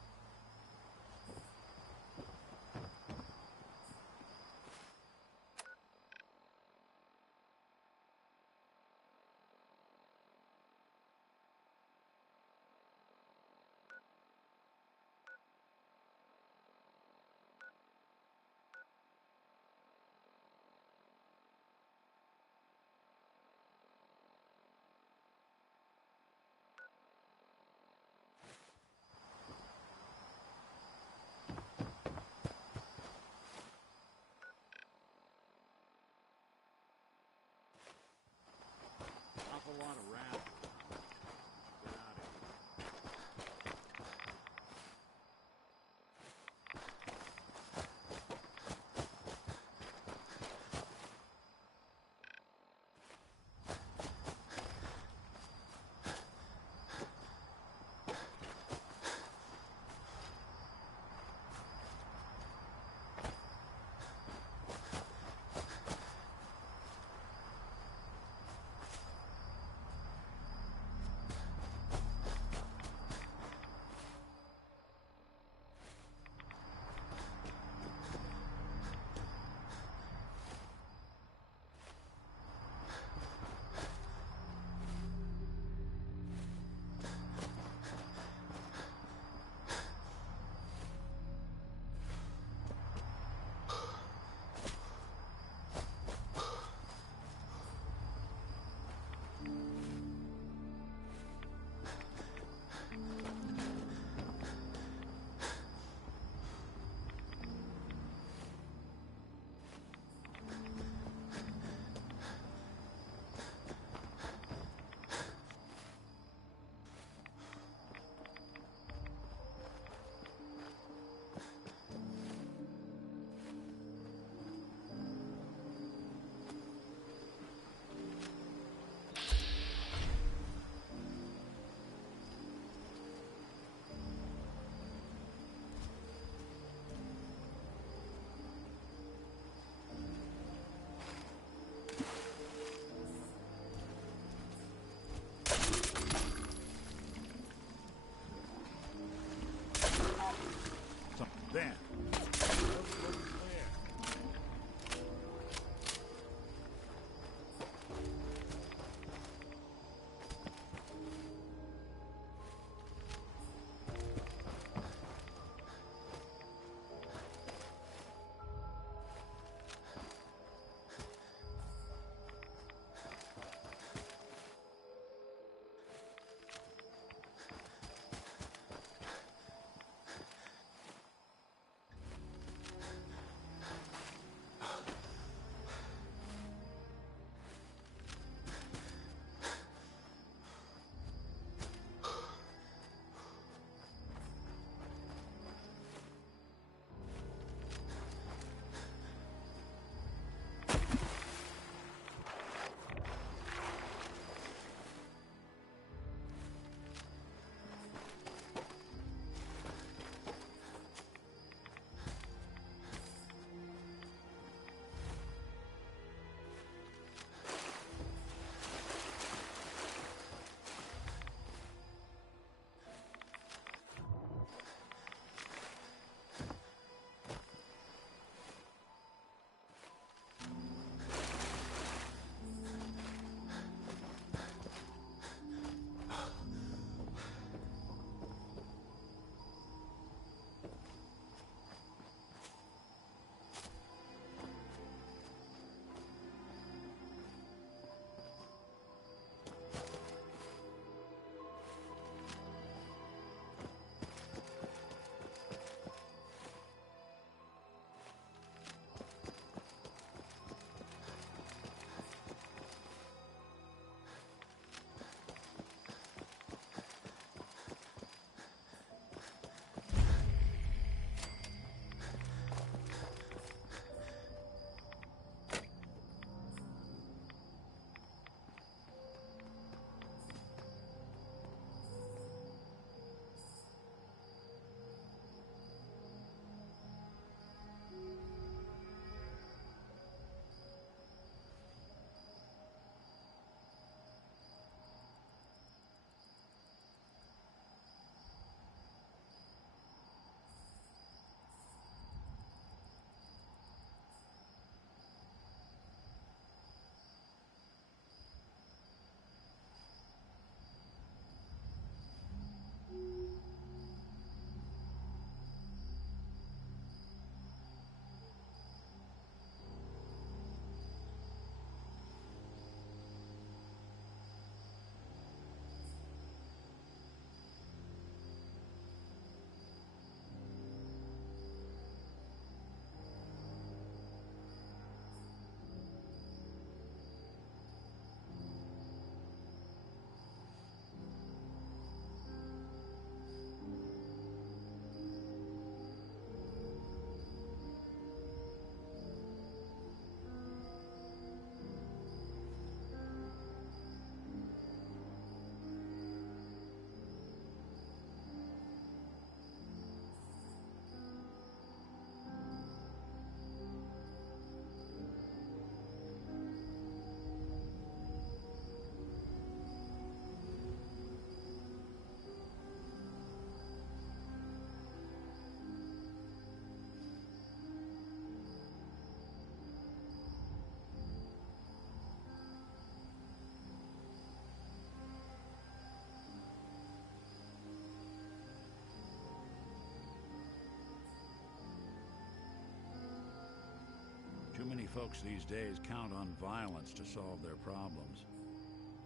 Too many folks these days count on violence to solve their problems.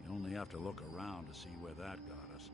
You only have to look around to see where that got us.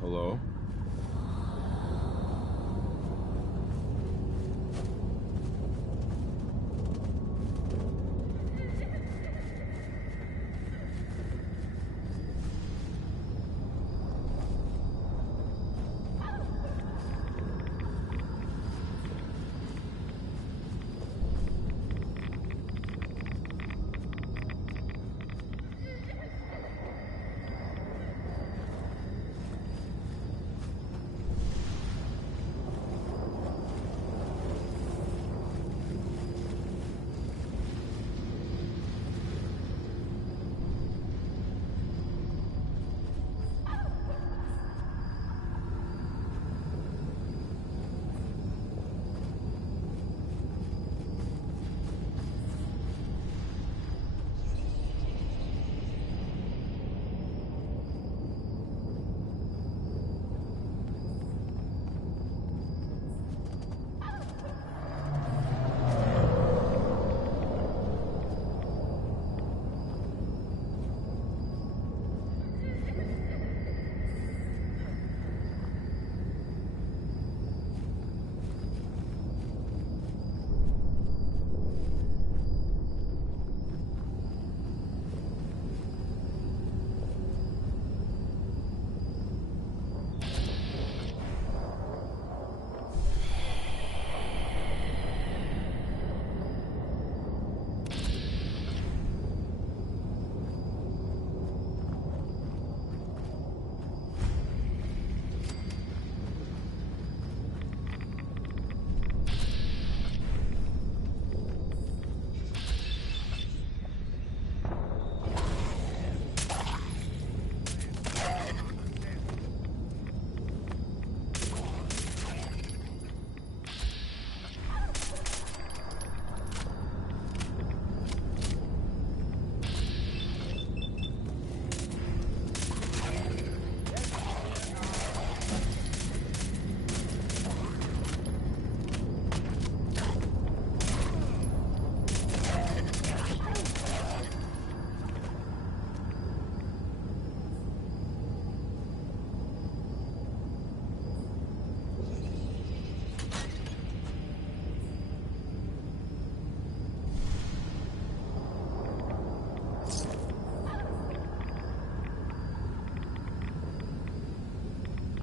Hello?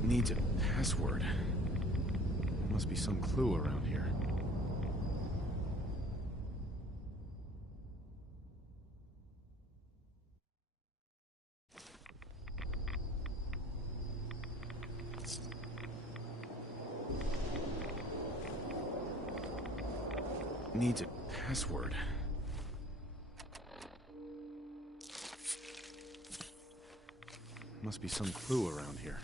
Needs a password. Must be some clue around here. Needs a password. Must be some clue around here.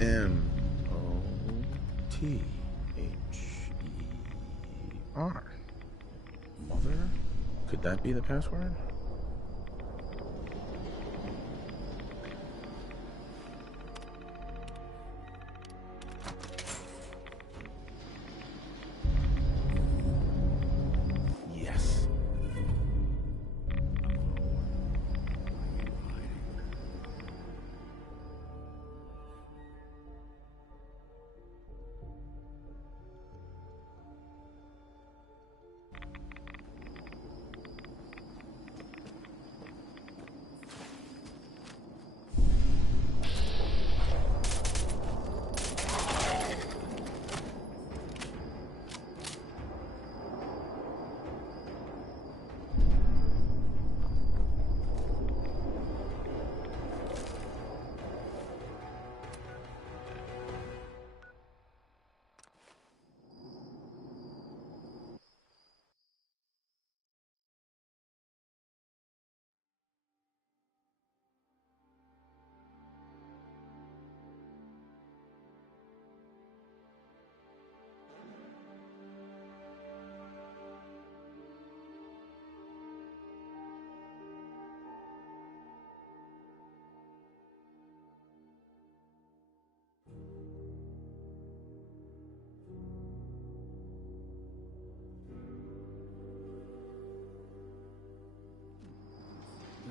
M-O-T-H-E-R. Mother? Could that be the password? Yes.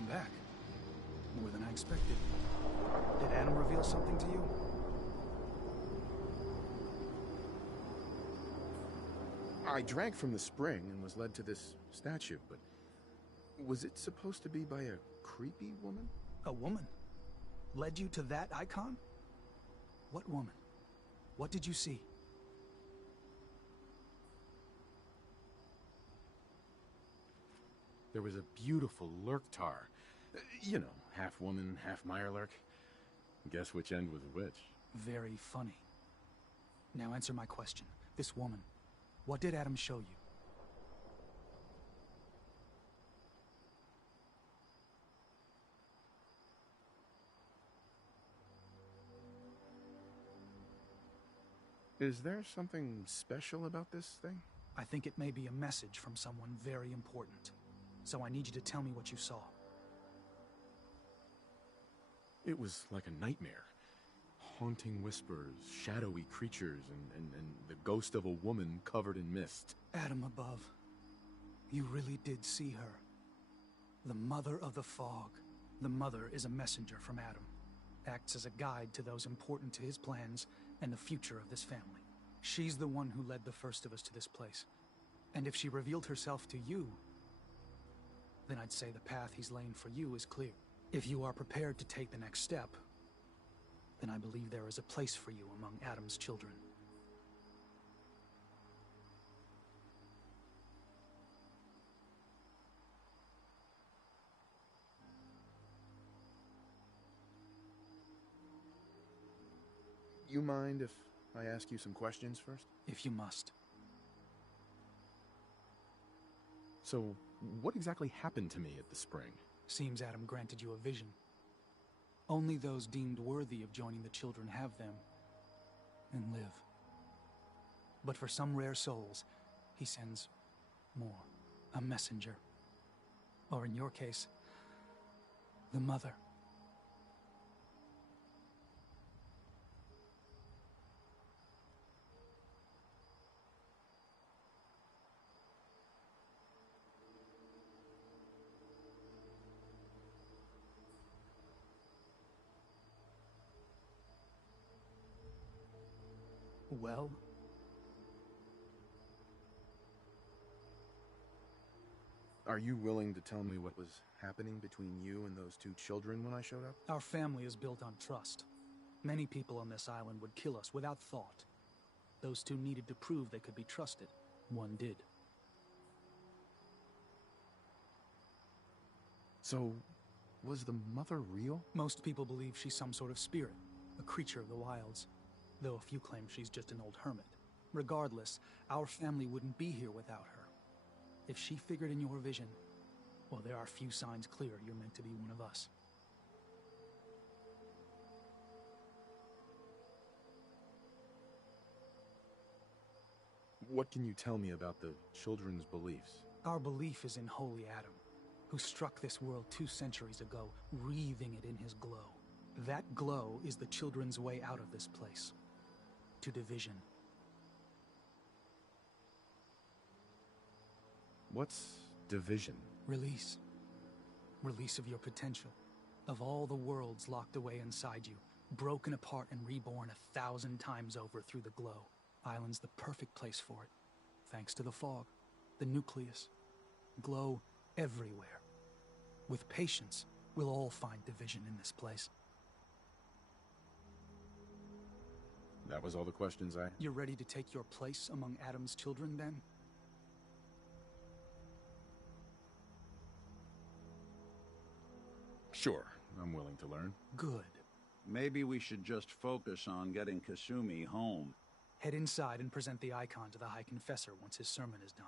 Back. More than I expected. Did Adam reveal something to you? I drank from the spring and was led to this statue, but was it supposed to be by a creepy woman? A woman? Led you to that icon? What woman? What did you see? There was a beautiful Lurktar. You know, half woman, half Mirelurk. Guess which end was which. Very funny. Now answer my question. This woman, what did Adam show you? Is there something special about this thing? I think it may be a message from someone very important. So I need you to tell me what you saw. It was like a nightmare. Haunting whispers, shadowy creatures, and the ghost of a woman covered in mist. Adam above. You really did see her. The Mother of the Fog. The Mother is a messenger from Adam. Acts as a guide to those important to his plans and the future of this family. She's the one who led the first of us to this place. And if she revealed herself to you, then I'd say the path he's laying for you is clear. If you are prepared to take the next step, then I believe there is a place for you among Adam's children. You mind if I ask you some questions first? If you must. So, what exactly happened to me at the spring? Seems Adam granted you a vision. Only those deemed worthy of joining the children have them and live. But for some rare souls, he sends more. A messenger. Or in your case, the mother. Well? Are you willing to tell me what was happening between you and those two children when I showed up? Our family is built on trust. Many people on this island would kill us without thought. Those two needed to prove they could be trusted. One did. So, was the mother real? Most people believe she's some sort of spirit, a creature of the wilds. Though a few claim she's just an old hermit. Regardless, our family wouldn't be here without her. If she figured in your vision, well, there are few signs clear you're meant to be one of us. What can you tell me about the children's beliefs? Our belief is in Holy Adam, who struck this world 2 centuries ago, wreathing it in his glow. That glow is the children's way out of this place. To division. What's division? Release. Release of your potential. Of all the worlds locked away inside you, broken apart and reborn 1,000 times over through the glow. Island's the perfect place for it. Thanks to the fog, the nucleus. Glow everywhere. With patience, we'll all find division in this place. That was all the questions I... You're ready to take your place among Adam's children, then? Sure, I'm willing to learn. Good. Maybe we should just focus on getting Kasumi home. Head inside and present the icon to the High Confessor once his sermon is done.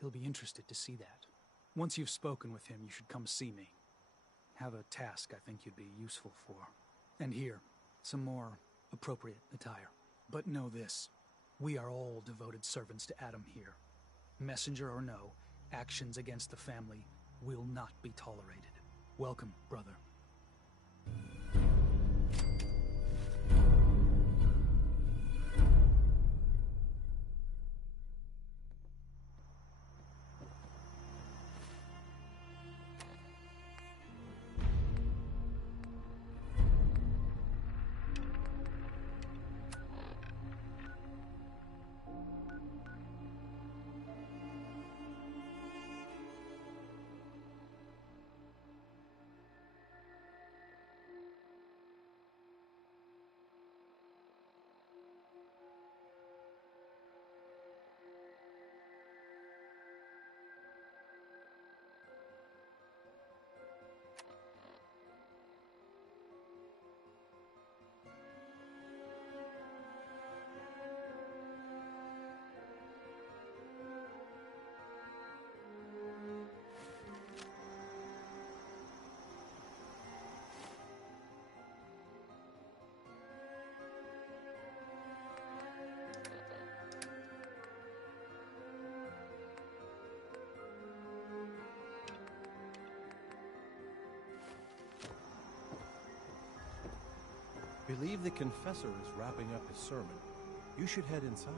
He'll be interested to see that. Once you've spoken with him, you should come see me. Have a task I think you'd be useful for. And here, some more appropriate attire. But know this, we are all devoted servants to Adam here. Messenger or no, actions against the family will not be tolerated. Welcome, brother. Believe the confessor is wrapping up his sermon. You should head inside.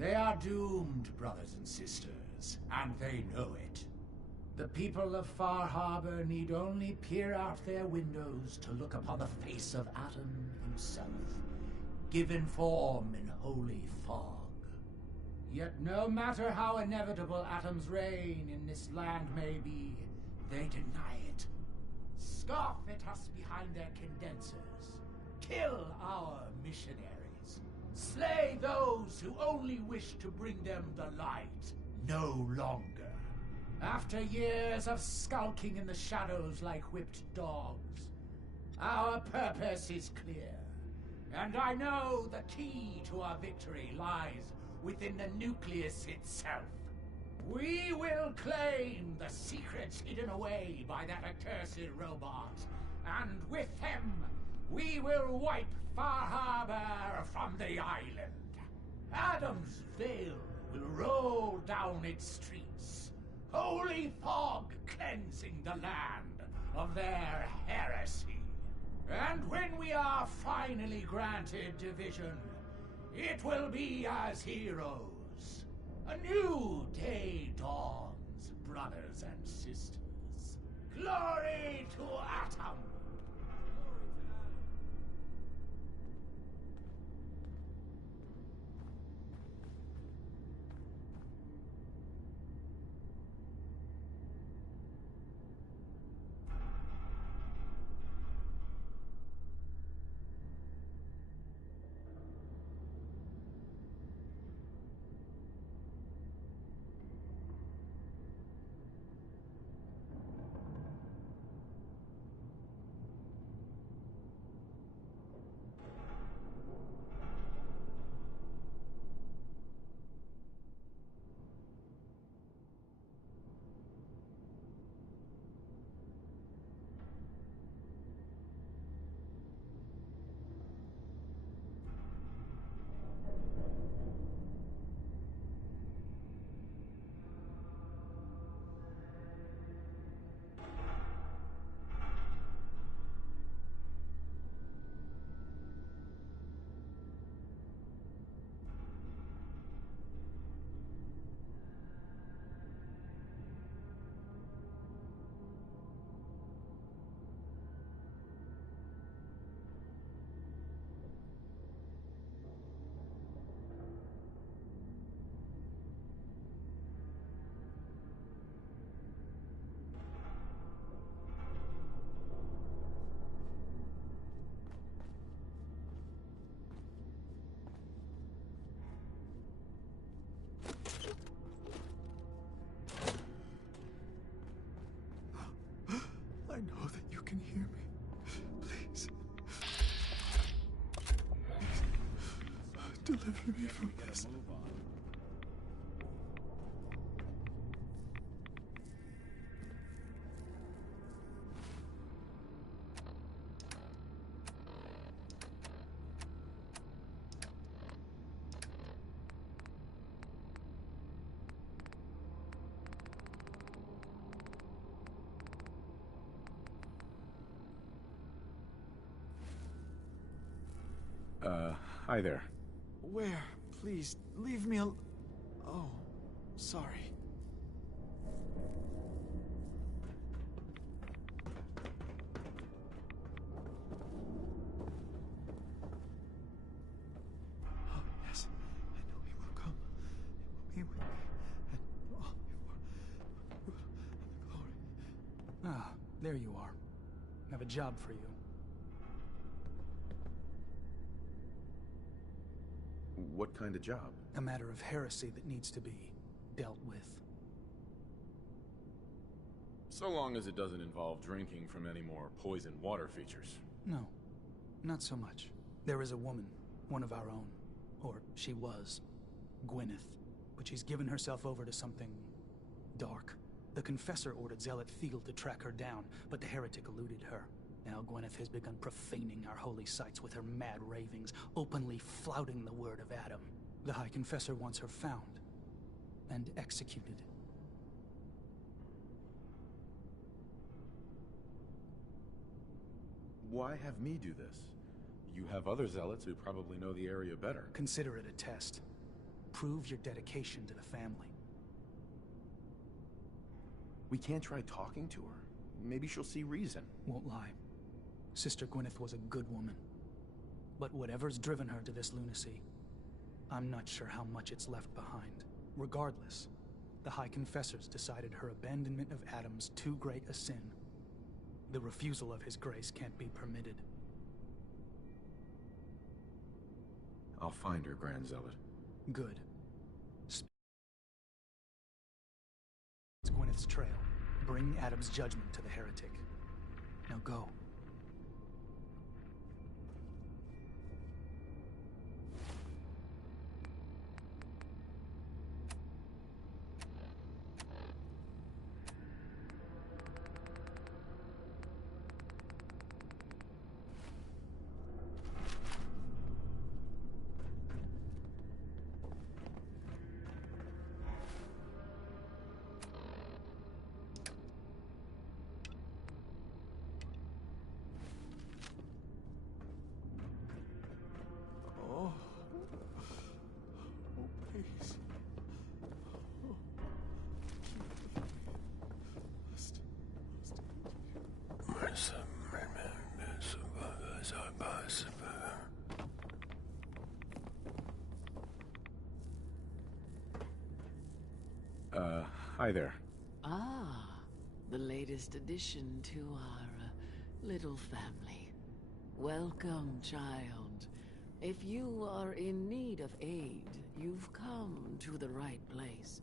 They are doomed, brothers and sisters, and they know it. The people of Far Harbor need only peer out their windows to look upon the face of Atom himself, given form in holy fog. Yet no matter how inevitable Atom's reign in this land may be, they deny it. Scoff at us behind their condensers. Kill our missionaries. Slay those who only wish to bring them the light no longer. After years of skulking in the shadows like whipped dogs, our purpose is clear. And I know the key to our victory lies within the nucleus itself. We will claim the secrets hidden away by that accursed robot, and with them, we will wipe Far Harbor from the island. Adam's veil will roll down its streets, holy fog cleansing the land of their heresy. And when we are finally granted division, it will be as heroes. A new day dawns, brothers and sisters. Glory to Atom! I know that you can hear me. Please. Please. Deliver me from this. Hi there. Where? Please, leave me al- Oh, sorry. Oh, yes. I know he will come. He will be with me. And all your rule and the glory. Ah, there you are. I have a job for you. What kind of job? A matter of heresy that needs to be dealt with. So long as it doesn't involve drinking from any more poisoned water features. No, not so much. There is a woman, one of our own. Or she was. Gwyneth. But she's given herself over to something dark. The Confessor ordered Zealot Field to track her down, but the heretic eluded her. Now Gwyneth has begun profaning our holy sites with her mad ravings, openly flouting the word of Adam. The High Confessor wants her found and executed. Why have me do this? You have other zealots who probably know the area better. Consider it a test. Prove your dedication to the family. We can't try talking to her. Maybe she'll see reason. Won't lie. Sister Gwyneth was a good woman. But whatever's driven her to this lunacy, I'm not sure how much it's left behind. Regardless, the High Confessors decided her abandonment of Adam's too great a sin. The refusal of his grace can't be permitted. I'll find her, Grand Zealot. Good. It's Gwyneth's trail. Bring Adam's judgment to the heretic. Now go. Hi there. Ah, the latest addition to our little family. Welcome, child. If you are in need of aid, you've come to the right place.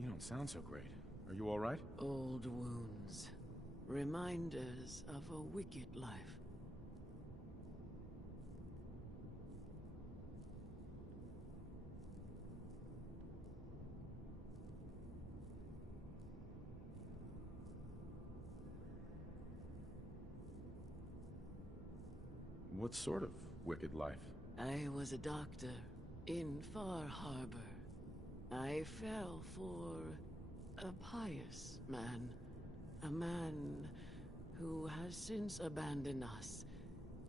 You don't sound so great. Are you all right? Old wounds. Reminders of a wicked life. What sort of wicked life? I was a doctor in Far Harbor. I fell for a pious man. A man who has since abandoned us.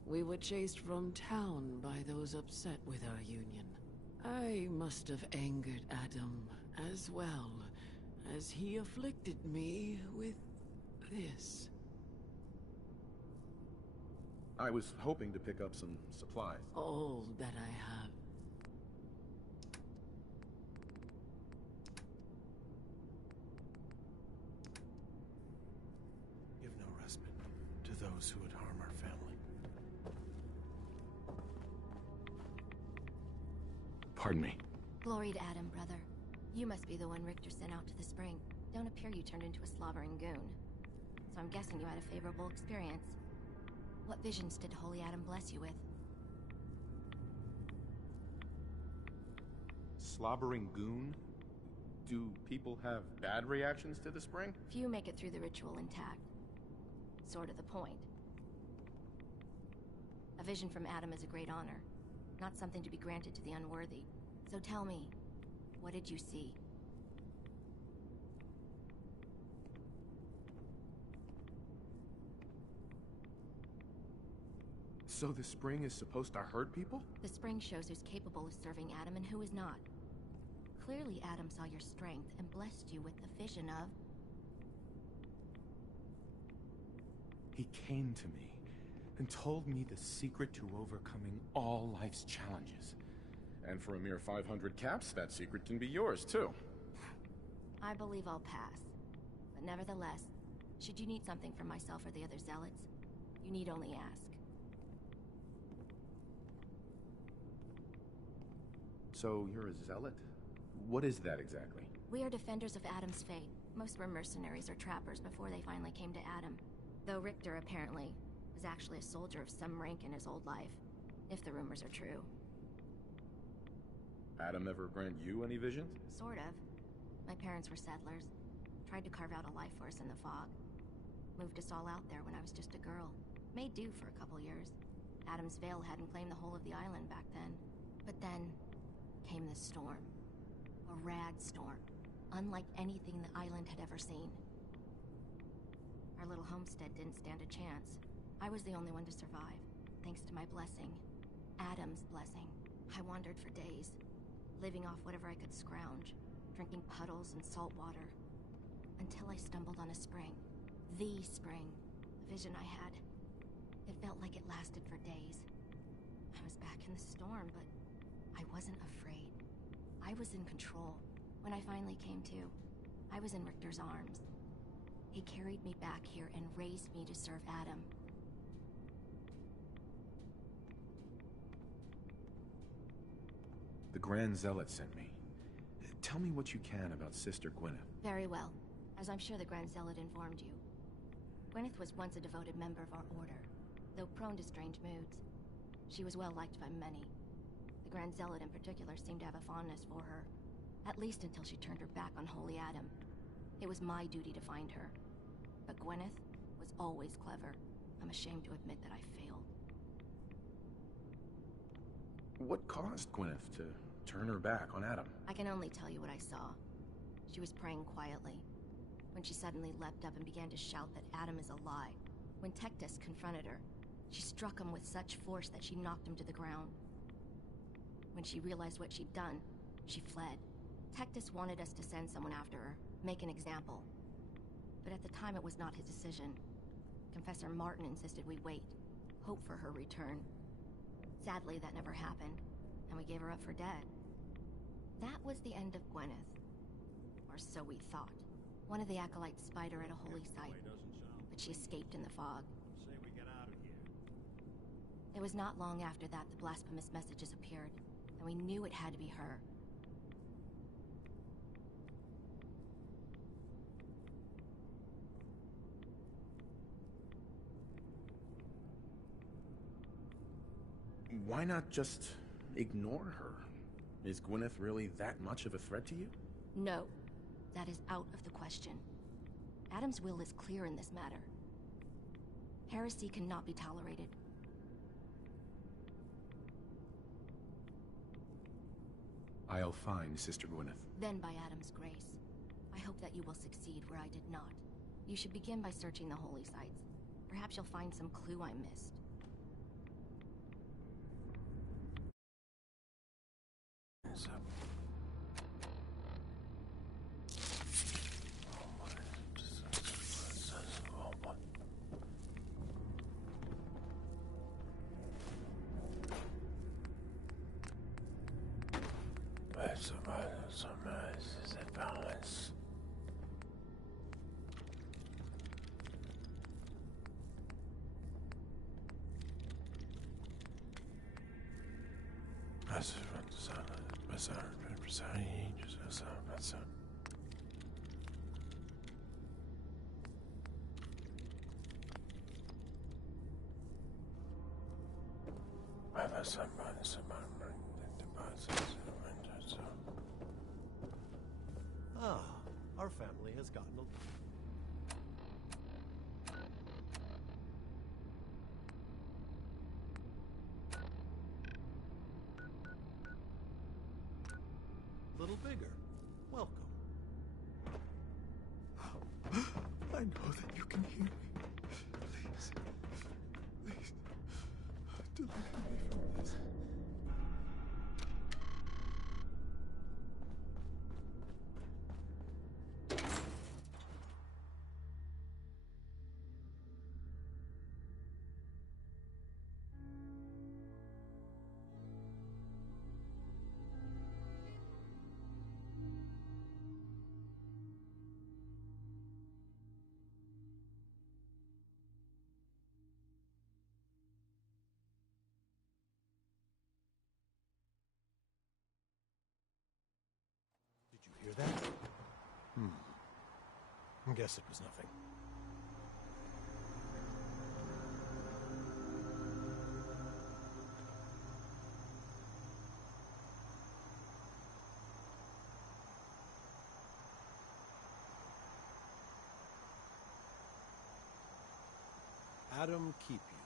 We were chased from town by those upset with our union. I must have angered Adam as well, as he afflicted me with this. I was hoping to pick up some supplies. All that I have. Give no respite to those who would harm our family. Pardon me. Glory to Adam, brother. You must be the one Richter sent out to the spring. Don't appear you turned into a slobbering goon. So I'm guessing you had a favorable experience. What visions did Holy Adam bless you with? Slobbering goon? Do people have bad reactions to the spring? Few make it through the ritual intact. Sort of the point. A vision from Adam is a great honor, not something to be granted to the unworthy. So tell me, what did you see? So the spring is supposed to hurt people? The spring shows who's capable of serving Adam and who is not. Clearly Adam saw your strength and blessed you with the vision of... He came to me and told me the secret to overcoming all life's challenges. And for a mere 500 caps, that secret can be yours, too. I believe I'll pass. But nevertheless, should you need something from myself or the other zealots, you need only ask. So you're a zealot? What is that exactly? We are defenders of Adam's fate. Most were mercenaries or trappers before they finally came to Adam. Though Richter, apparently, was actually a soldier of some rank in his old life. If the rumors are true. Adam ever grant you any visions? Sort of. My parents were settlers. Tried to carve out a life for us in the fog. Moved us all out there when I was just a girl. Made do for a couple years. Adam's Veil hadn't claimed the whole of the island back then. But then came the storm. A rad storm. Unlike anything the island had ever seen. Our little homestead didn't stand a chance. I was the only one to survive, thanks to my blessing. Adam's blessing. I wandered for days, living off whatever I could scrounge, drinking puddles and salt water, until I stumbled on a spring. The spring. The vision I had. It felt like it lasted for days. I was back in the storm, but I wasn't afraid. I was in control. When I finally came to, I was in Richter's arms. He carried me back here and raised me to serve Adam. The Grand Zealot sent me. Tell me what you can about Sister Gwyneth. Very well. As I'm sure the Grand Zealot informed you. Gwyneth was once a devoted member of our order, though prone to strange moods. She was well liked by many. The Grand Zealot in particular seemed to have a fondness for her, at least until she turned her back on Holy Adam. It was my duty to find her. But Gwyneth was always clever. I'm ashamed to admit that I failed. What caused Gwyneth to turn her back on Adam? I can only tell you what I saw. She was praying quietly, when she suddenly leapt up and began to shout that Adam is a lie. When Tectus confronted her, she struck him with such force that she knocked him to the ground. When she realized what she'd done, she fled. Tectus wanted us to send someone after her, make an example. But at the time it was not his decision. Confessor Martin insisted we wait, hope for her return. Sadly, that never happened, and we gave her up for dead. That was the end of Gwyneth. Or so we thought. One of the acolytes spied her at a holy site, but she escaped in the fog. Say we get out of here. It was not long after that the blasphemous messages appeared, and we knew it had to be her. Why not just ignore her? Is Gwyneth really that much of a threat to you? No. That is out of the question. Adam's will is clear in this matter. Heresy cannot be tolerated. I'll find Sister Gwyneth. Then by Adam's grace. I hope that you will succeed where I did not. You should begin by searching the holy sites. Perhaps you'll find some clue I missed. Ah, our family has gotten a... little bigger. Welcome. I know that you can hear me. Please. Please. Deliver me from this. Hear that? I guess it was nothing. Adam keep you.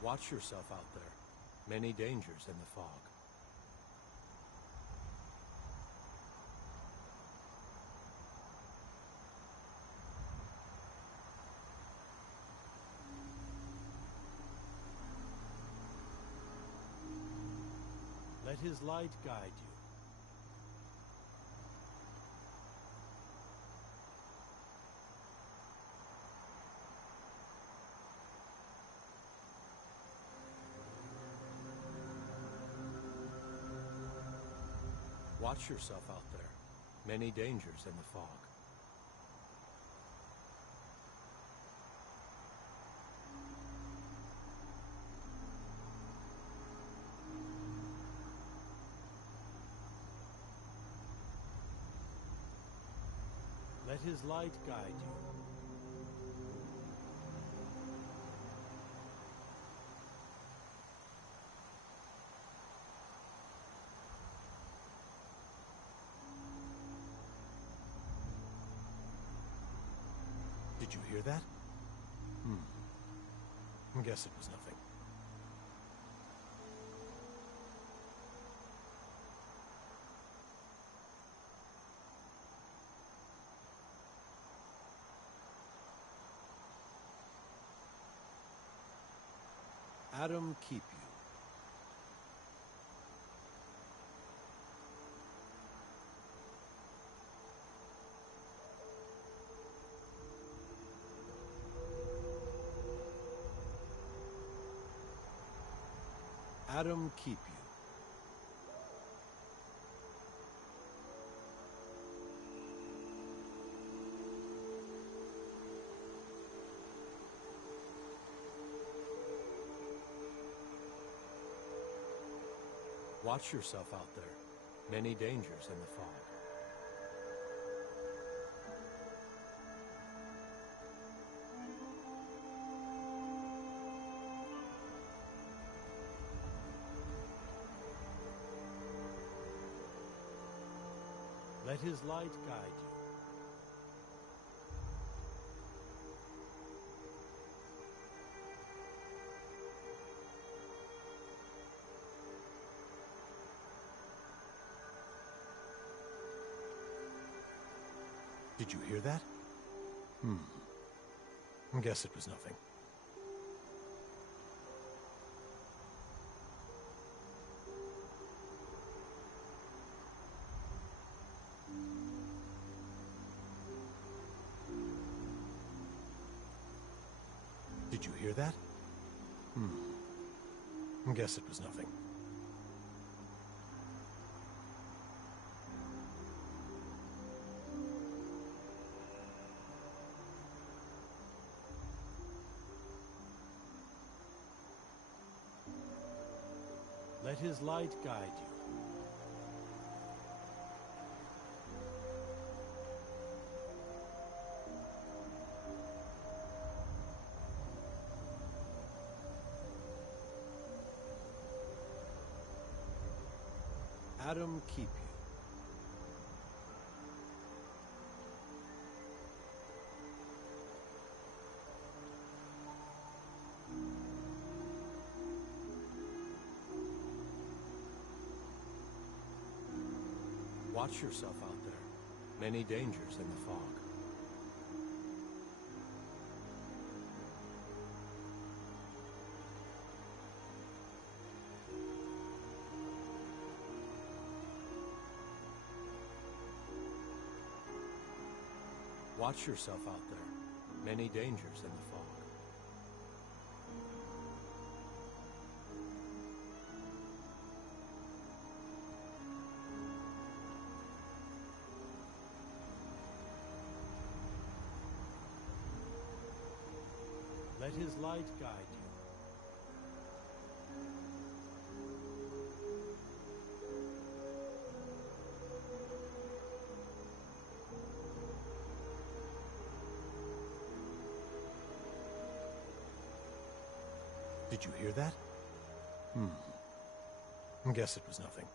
Watch yourself out there. Many dangers in the fog. Let his light guide you. Watch yourself out there. Many dangers in the fog. Let his light guide you. Did you hear that? I guess it was nothing. Adam keep you. Adam keep you. Watch yourself out there. Many dangers in the fog. Let his light guide you. Did you hear that? I guess it was nothing. Did you hear that? I guess it was nothing. Let his light guide you. Adam keep you. Watch yourself out there. Many dangers in the fog. Watch yourself out there. Many dangers in the fog. Let his light guide you. Did you hear that? I guess it was nothing.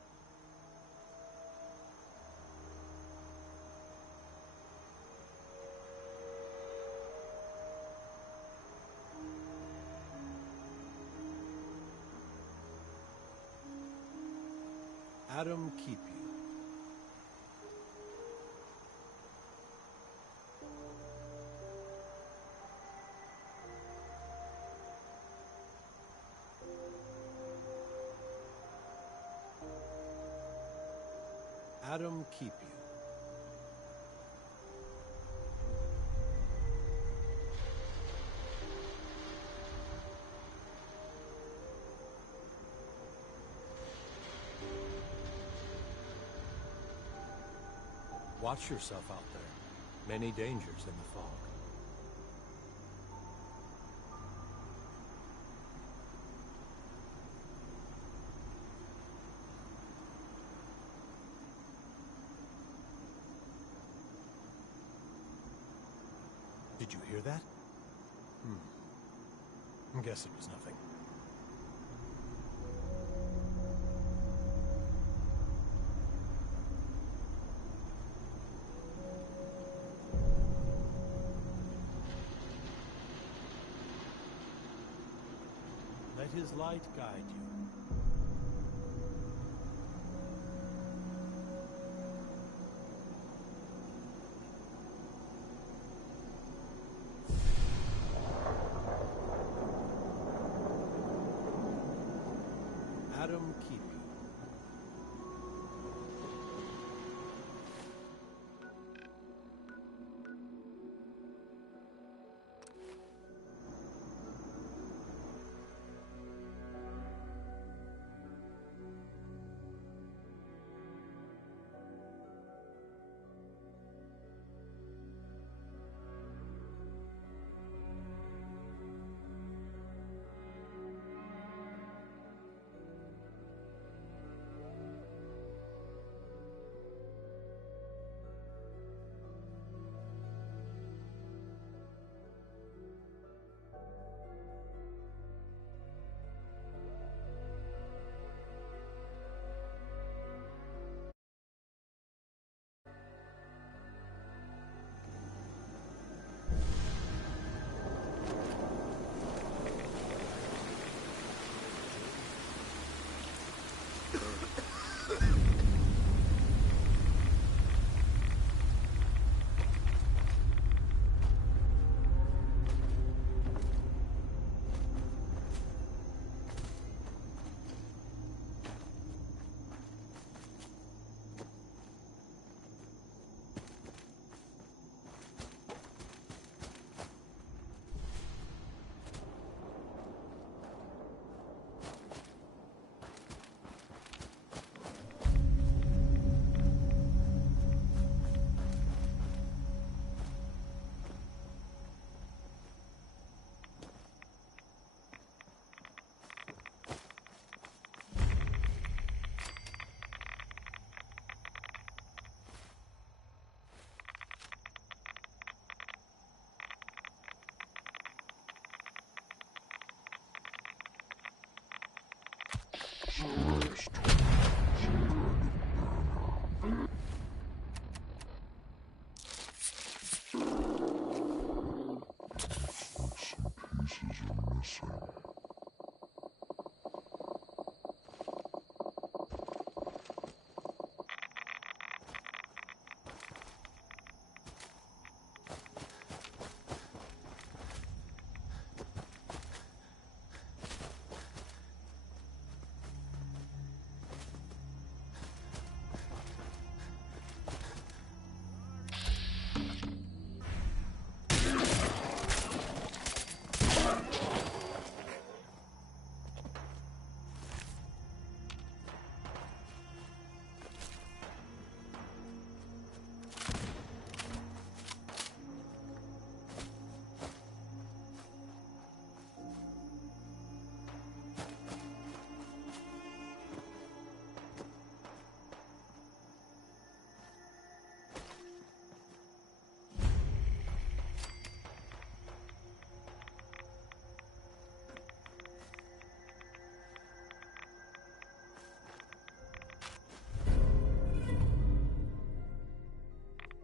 Adam keep you. Adam keep you. Watch yourself out there. Many dangers in the fog. Did you hear that? I guess it was nothing. Let his light guide you. Adam keep you.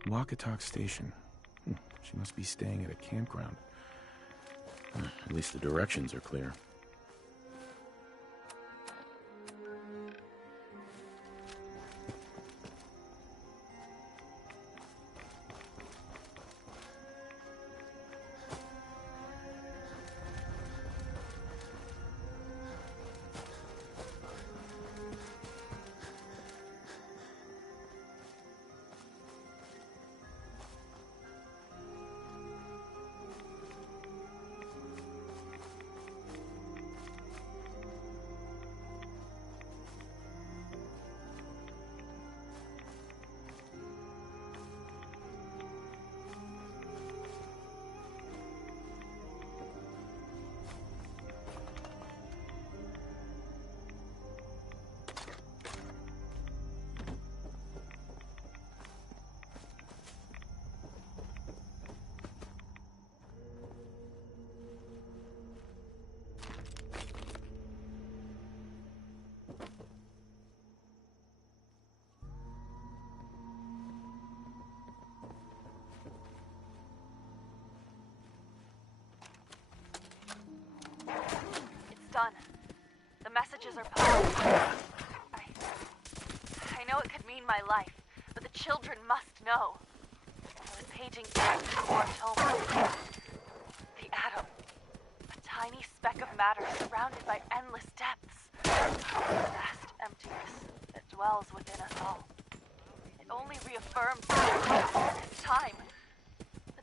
Wacatok Station. She must be staying at a campground. At least the directions are clear. messages are public. I know it could mean my life, but the children must know. I was paging back to Mortoma. The atom. A tiny speck of matter surrounded by endless depths. A vast emptiness that dwells within us all. It only reaffirms all this time.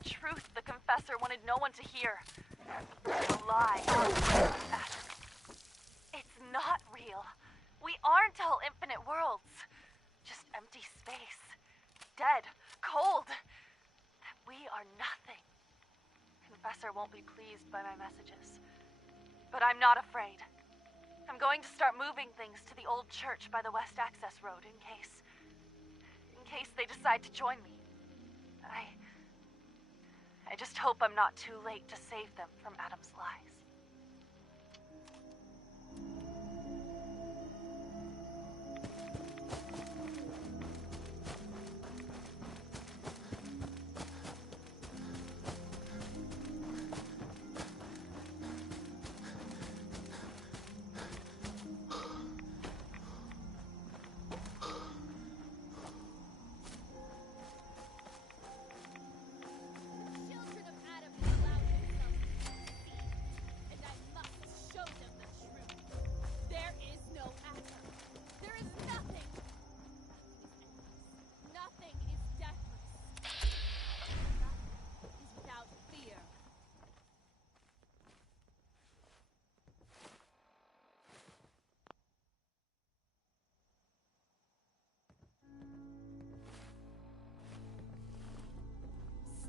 The truth the Confessor wanted no one to hear. The lie. It's not real. We aren't all infinite worlds. Just empty space. Dead. Cold. That we are nothing. Confessor won't be pleased by my messages. But I'm not afraid. I'm going to start moving things to the old church by the West Access Road in case they decide to join me. I just hope I'm not too late to save them from Adam's lies.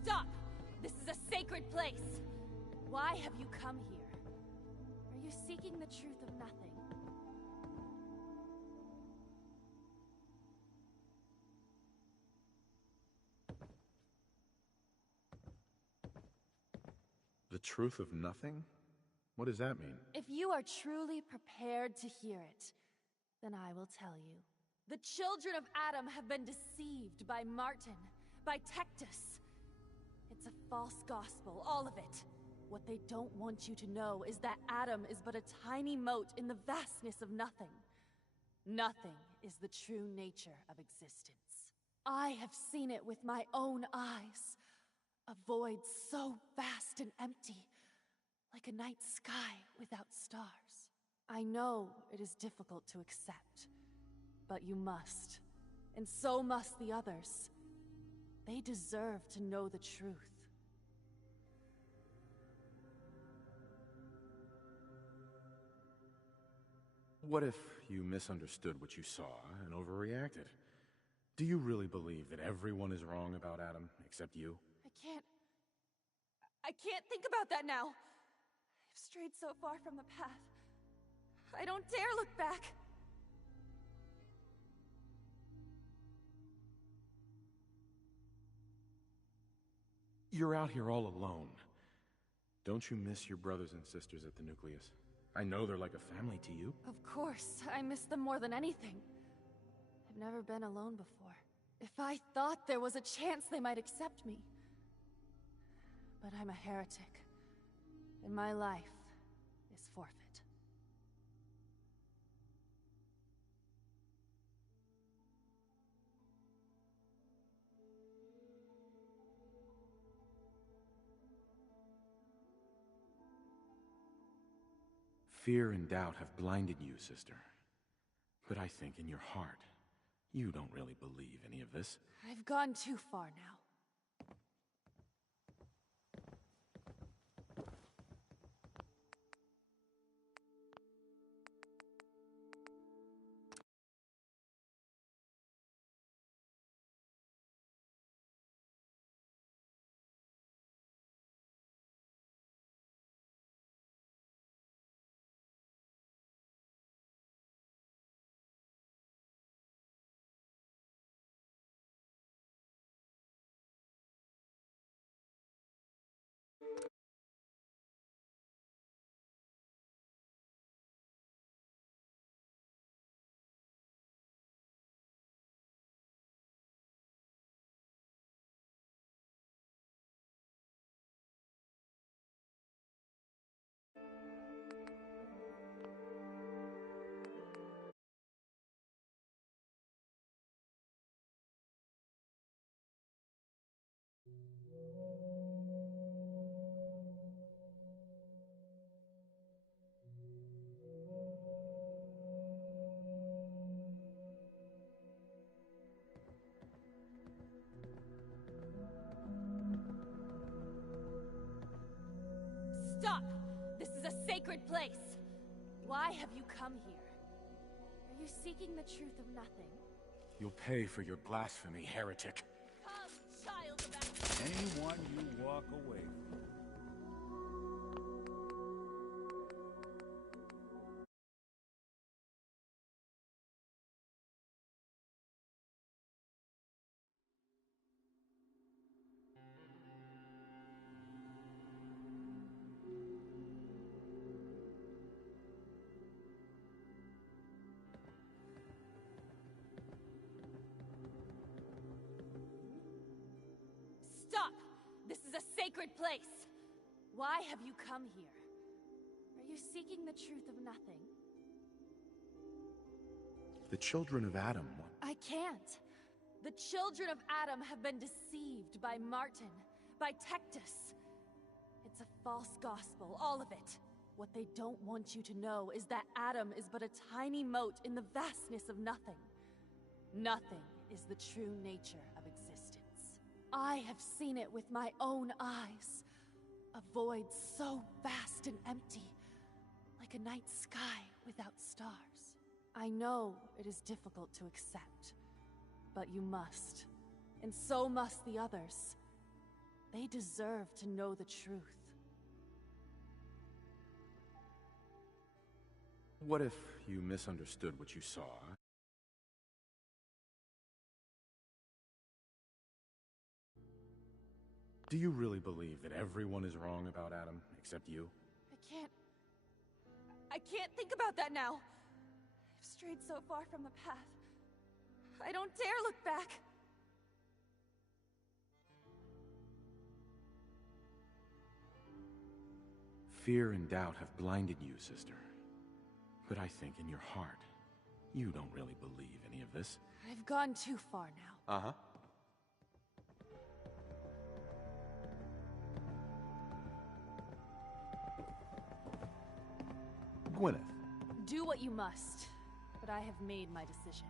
Stop! This is a sacred place! Why have you come here? Are you seeking the truth of nothing? The truth of nothing? What does that mean? If you are truly prepared to hear it, then I will tell you. The children of Adam have been deceived by Martin, by Tectus. It's a false gospel, all of it. What they don't want you to know is that Adam is but a tiny mote in the vastness of nothing. Nothing is the true nature of existence. I have seen it with my own eyes. A void so vast and empty, like a night sky without stars. I know it is difficult to accept, but you must. And so must the others. They deserve to know the truth. What if you misunderstood what you saw and overreacted? Do you really believe that everyone is wrong about Adam, except you? I can't think about that now. I've strayed so far from the path. I don't dare look back. You're out here all alone. Don't you miss your brothers and sisters at the Nucleus? I know they're like a family to you. Of course, I miss them more than anything. I've never been alone before. If I thought there was a chance they might accept me. But I'm a heretic, and my life is forfeit. Fear and doubt have blinded you, sister. But I think in your heart, you don't really believe any of this. I've gone too far now. Stop! This is a sacred place! Why have you come here? Are you seeking the truth of nothing? You'll pay for your blasphemy, heretic. Come, child of Adam! Anyone you walk away from. Stop! This is a sacred place! Why have you come here? Are you seeking the truth of nothing? The children of Adam. I can't. The children of Adam have been deceived by Martin, by Tectus. It's a false gospel, all of it. What they don't want you to know is that Adam is but a tiny mote in the vastness of nothing. Nothing is the true nature of existence. I have seen it with my own eyes. A void so vast and empty, like a night sky without stars. I know it is difficult to accept, but you must. And so must the others. They deserve to know the truth. What if you misunderstood what you saw? Do you really believe that everyone is wrong about Adam, except you? I can't think about that now. I've strayed so far from the path. I don't dare look back. Fear and doubt have blinded you, sister. But I think in your heart, you don't really believe any of this. I've gone too far now. Uh-huh. Gwyneth. Do what you must, but I have made my decision.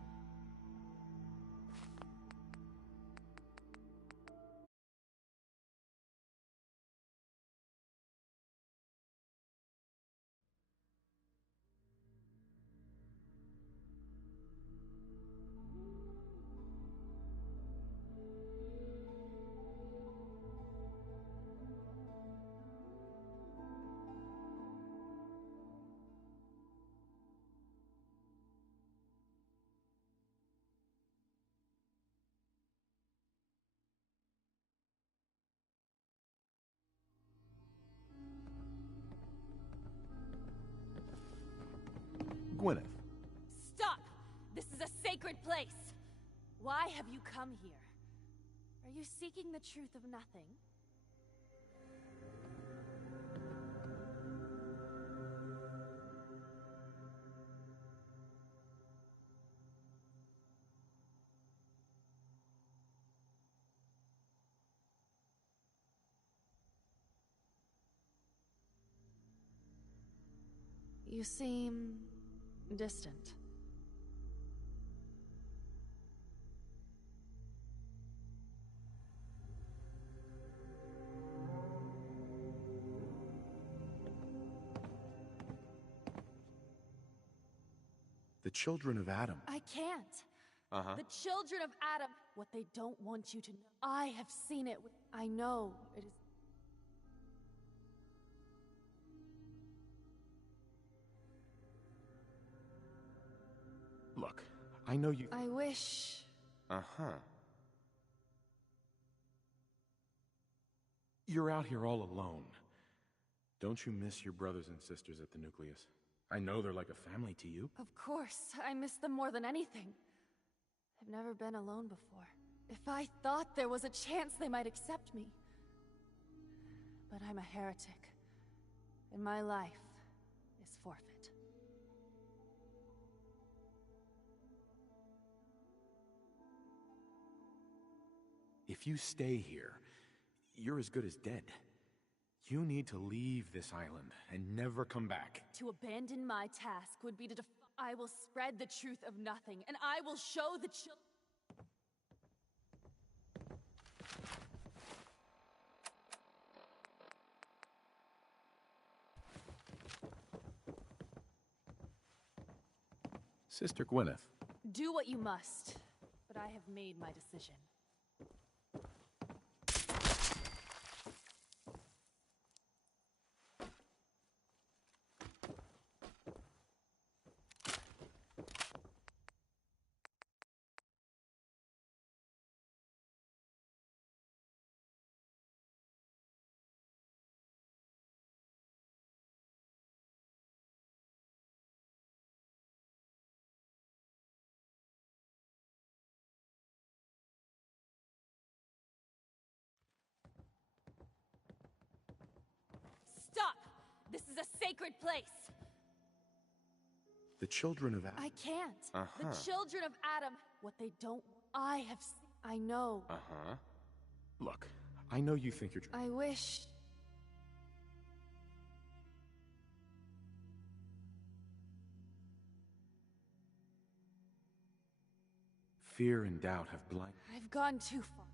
Gwyneth. Stop! This is a sacred place! Why have you come here? Are you seeking the truth of nothing? You seem distant. The children of Adam. I can't. Uh-huh. The children of Adam. What they don't want you to know. I have seen it. I know it is. Look, I know you... I wish... Uh-huh. You're out here all alone. Don't you miss your brothers and sisters at the Nucleus? I know they're like a family to you. Of course, I miss them more than anything. I've never been alone before. If I thought there was a chance they might accept me. But I'm a heretic. And my life is forfeit. If you stay here, you're as good as dead. You need to leave this island and never come back. To abandon my task would be to I will spread the truth of nothing, and I will show the children. Sister Gwyneth. Do what you must, but I have made my decision. Stop! This is a sacred place! The children of Adam. I can't. Uh-huh. The children of Adam, what they don't... I know. Uh-huh. Look, I know you think you're... I wish... Fear and doubt have blinded... I've gone too far.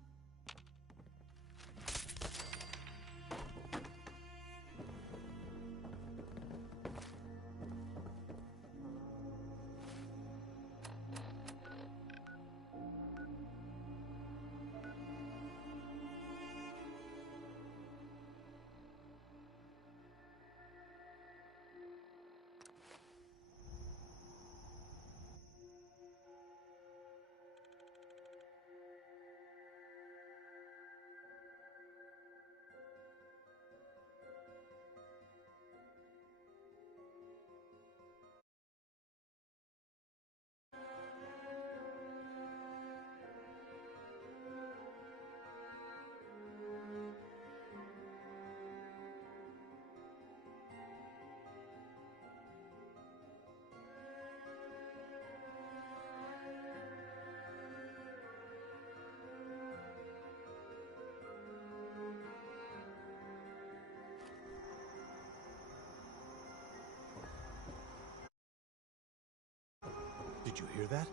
Did you hear that?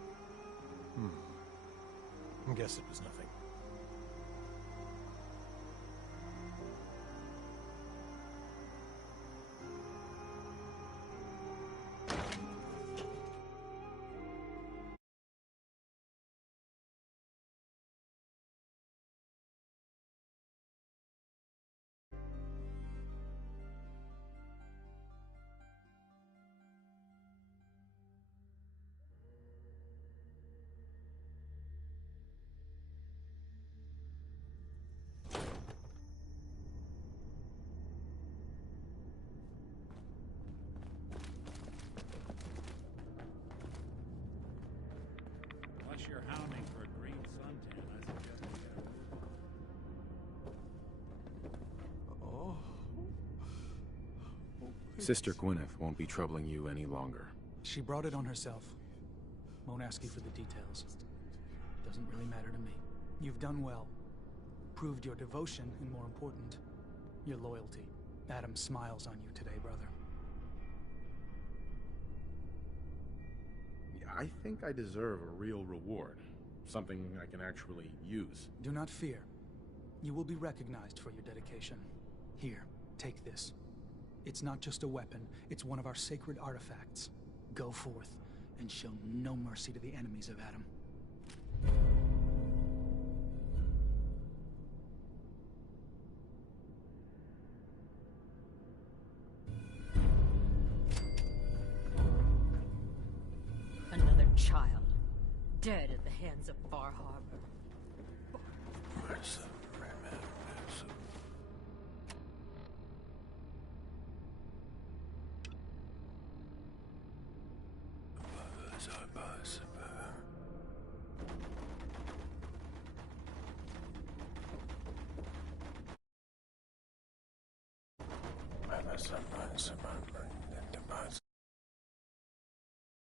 I guess it was nothing. Unless you're hounding for a green suntan, I suggest you get Sister Gwyneth won't be troubling you any longer. She brought it on herself. Won't ask you for the details. Doesn't really matter to me. You've done well. Proved your devotion, and more important, your loyalty. Adam smiles on you today, brother. I think I deserve a real reward. Something I can actually use. Do not fear. You will be recognized for your dedication. Here, take this. It's not just a weapon, it's one of our sacred artifacts. Go forth, and show no mercy to the enemies of Adam. Another child, dead at the hands of Far Harbor.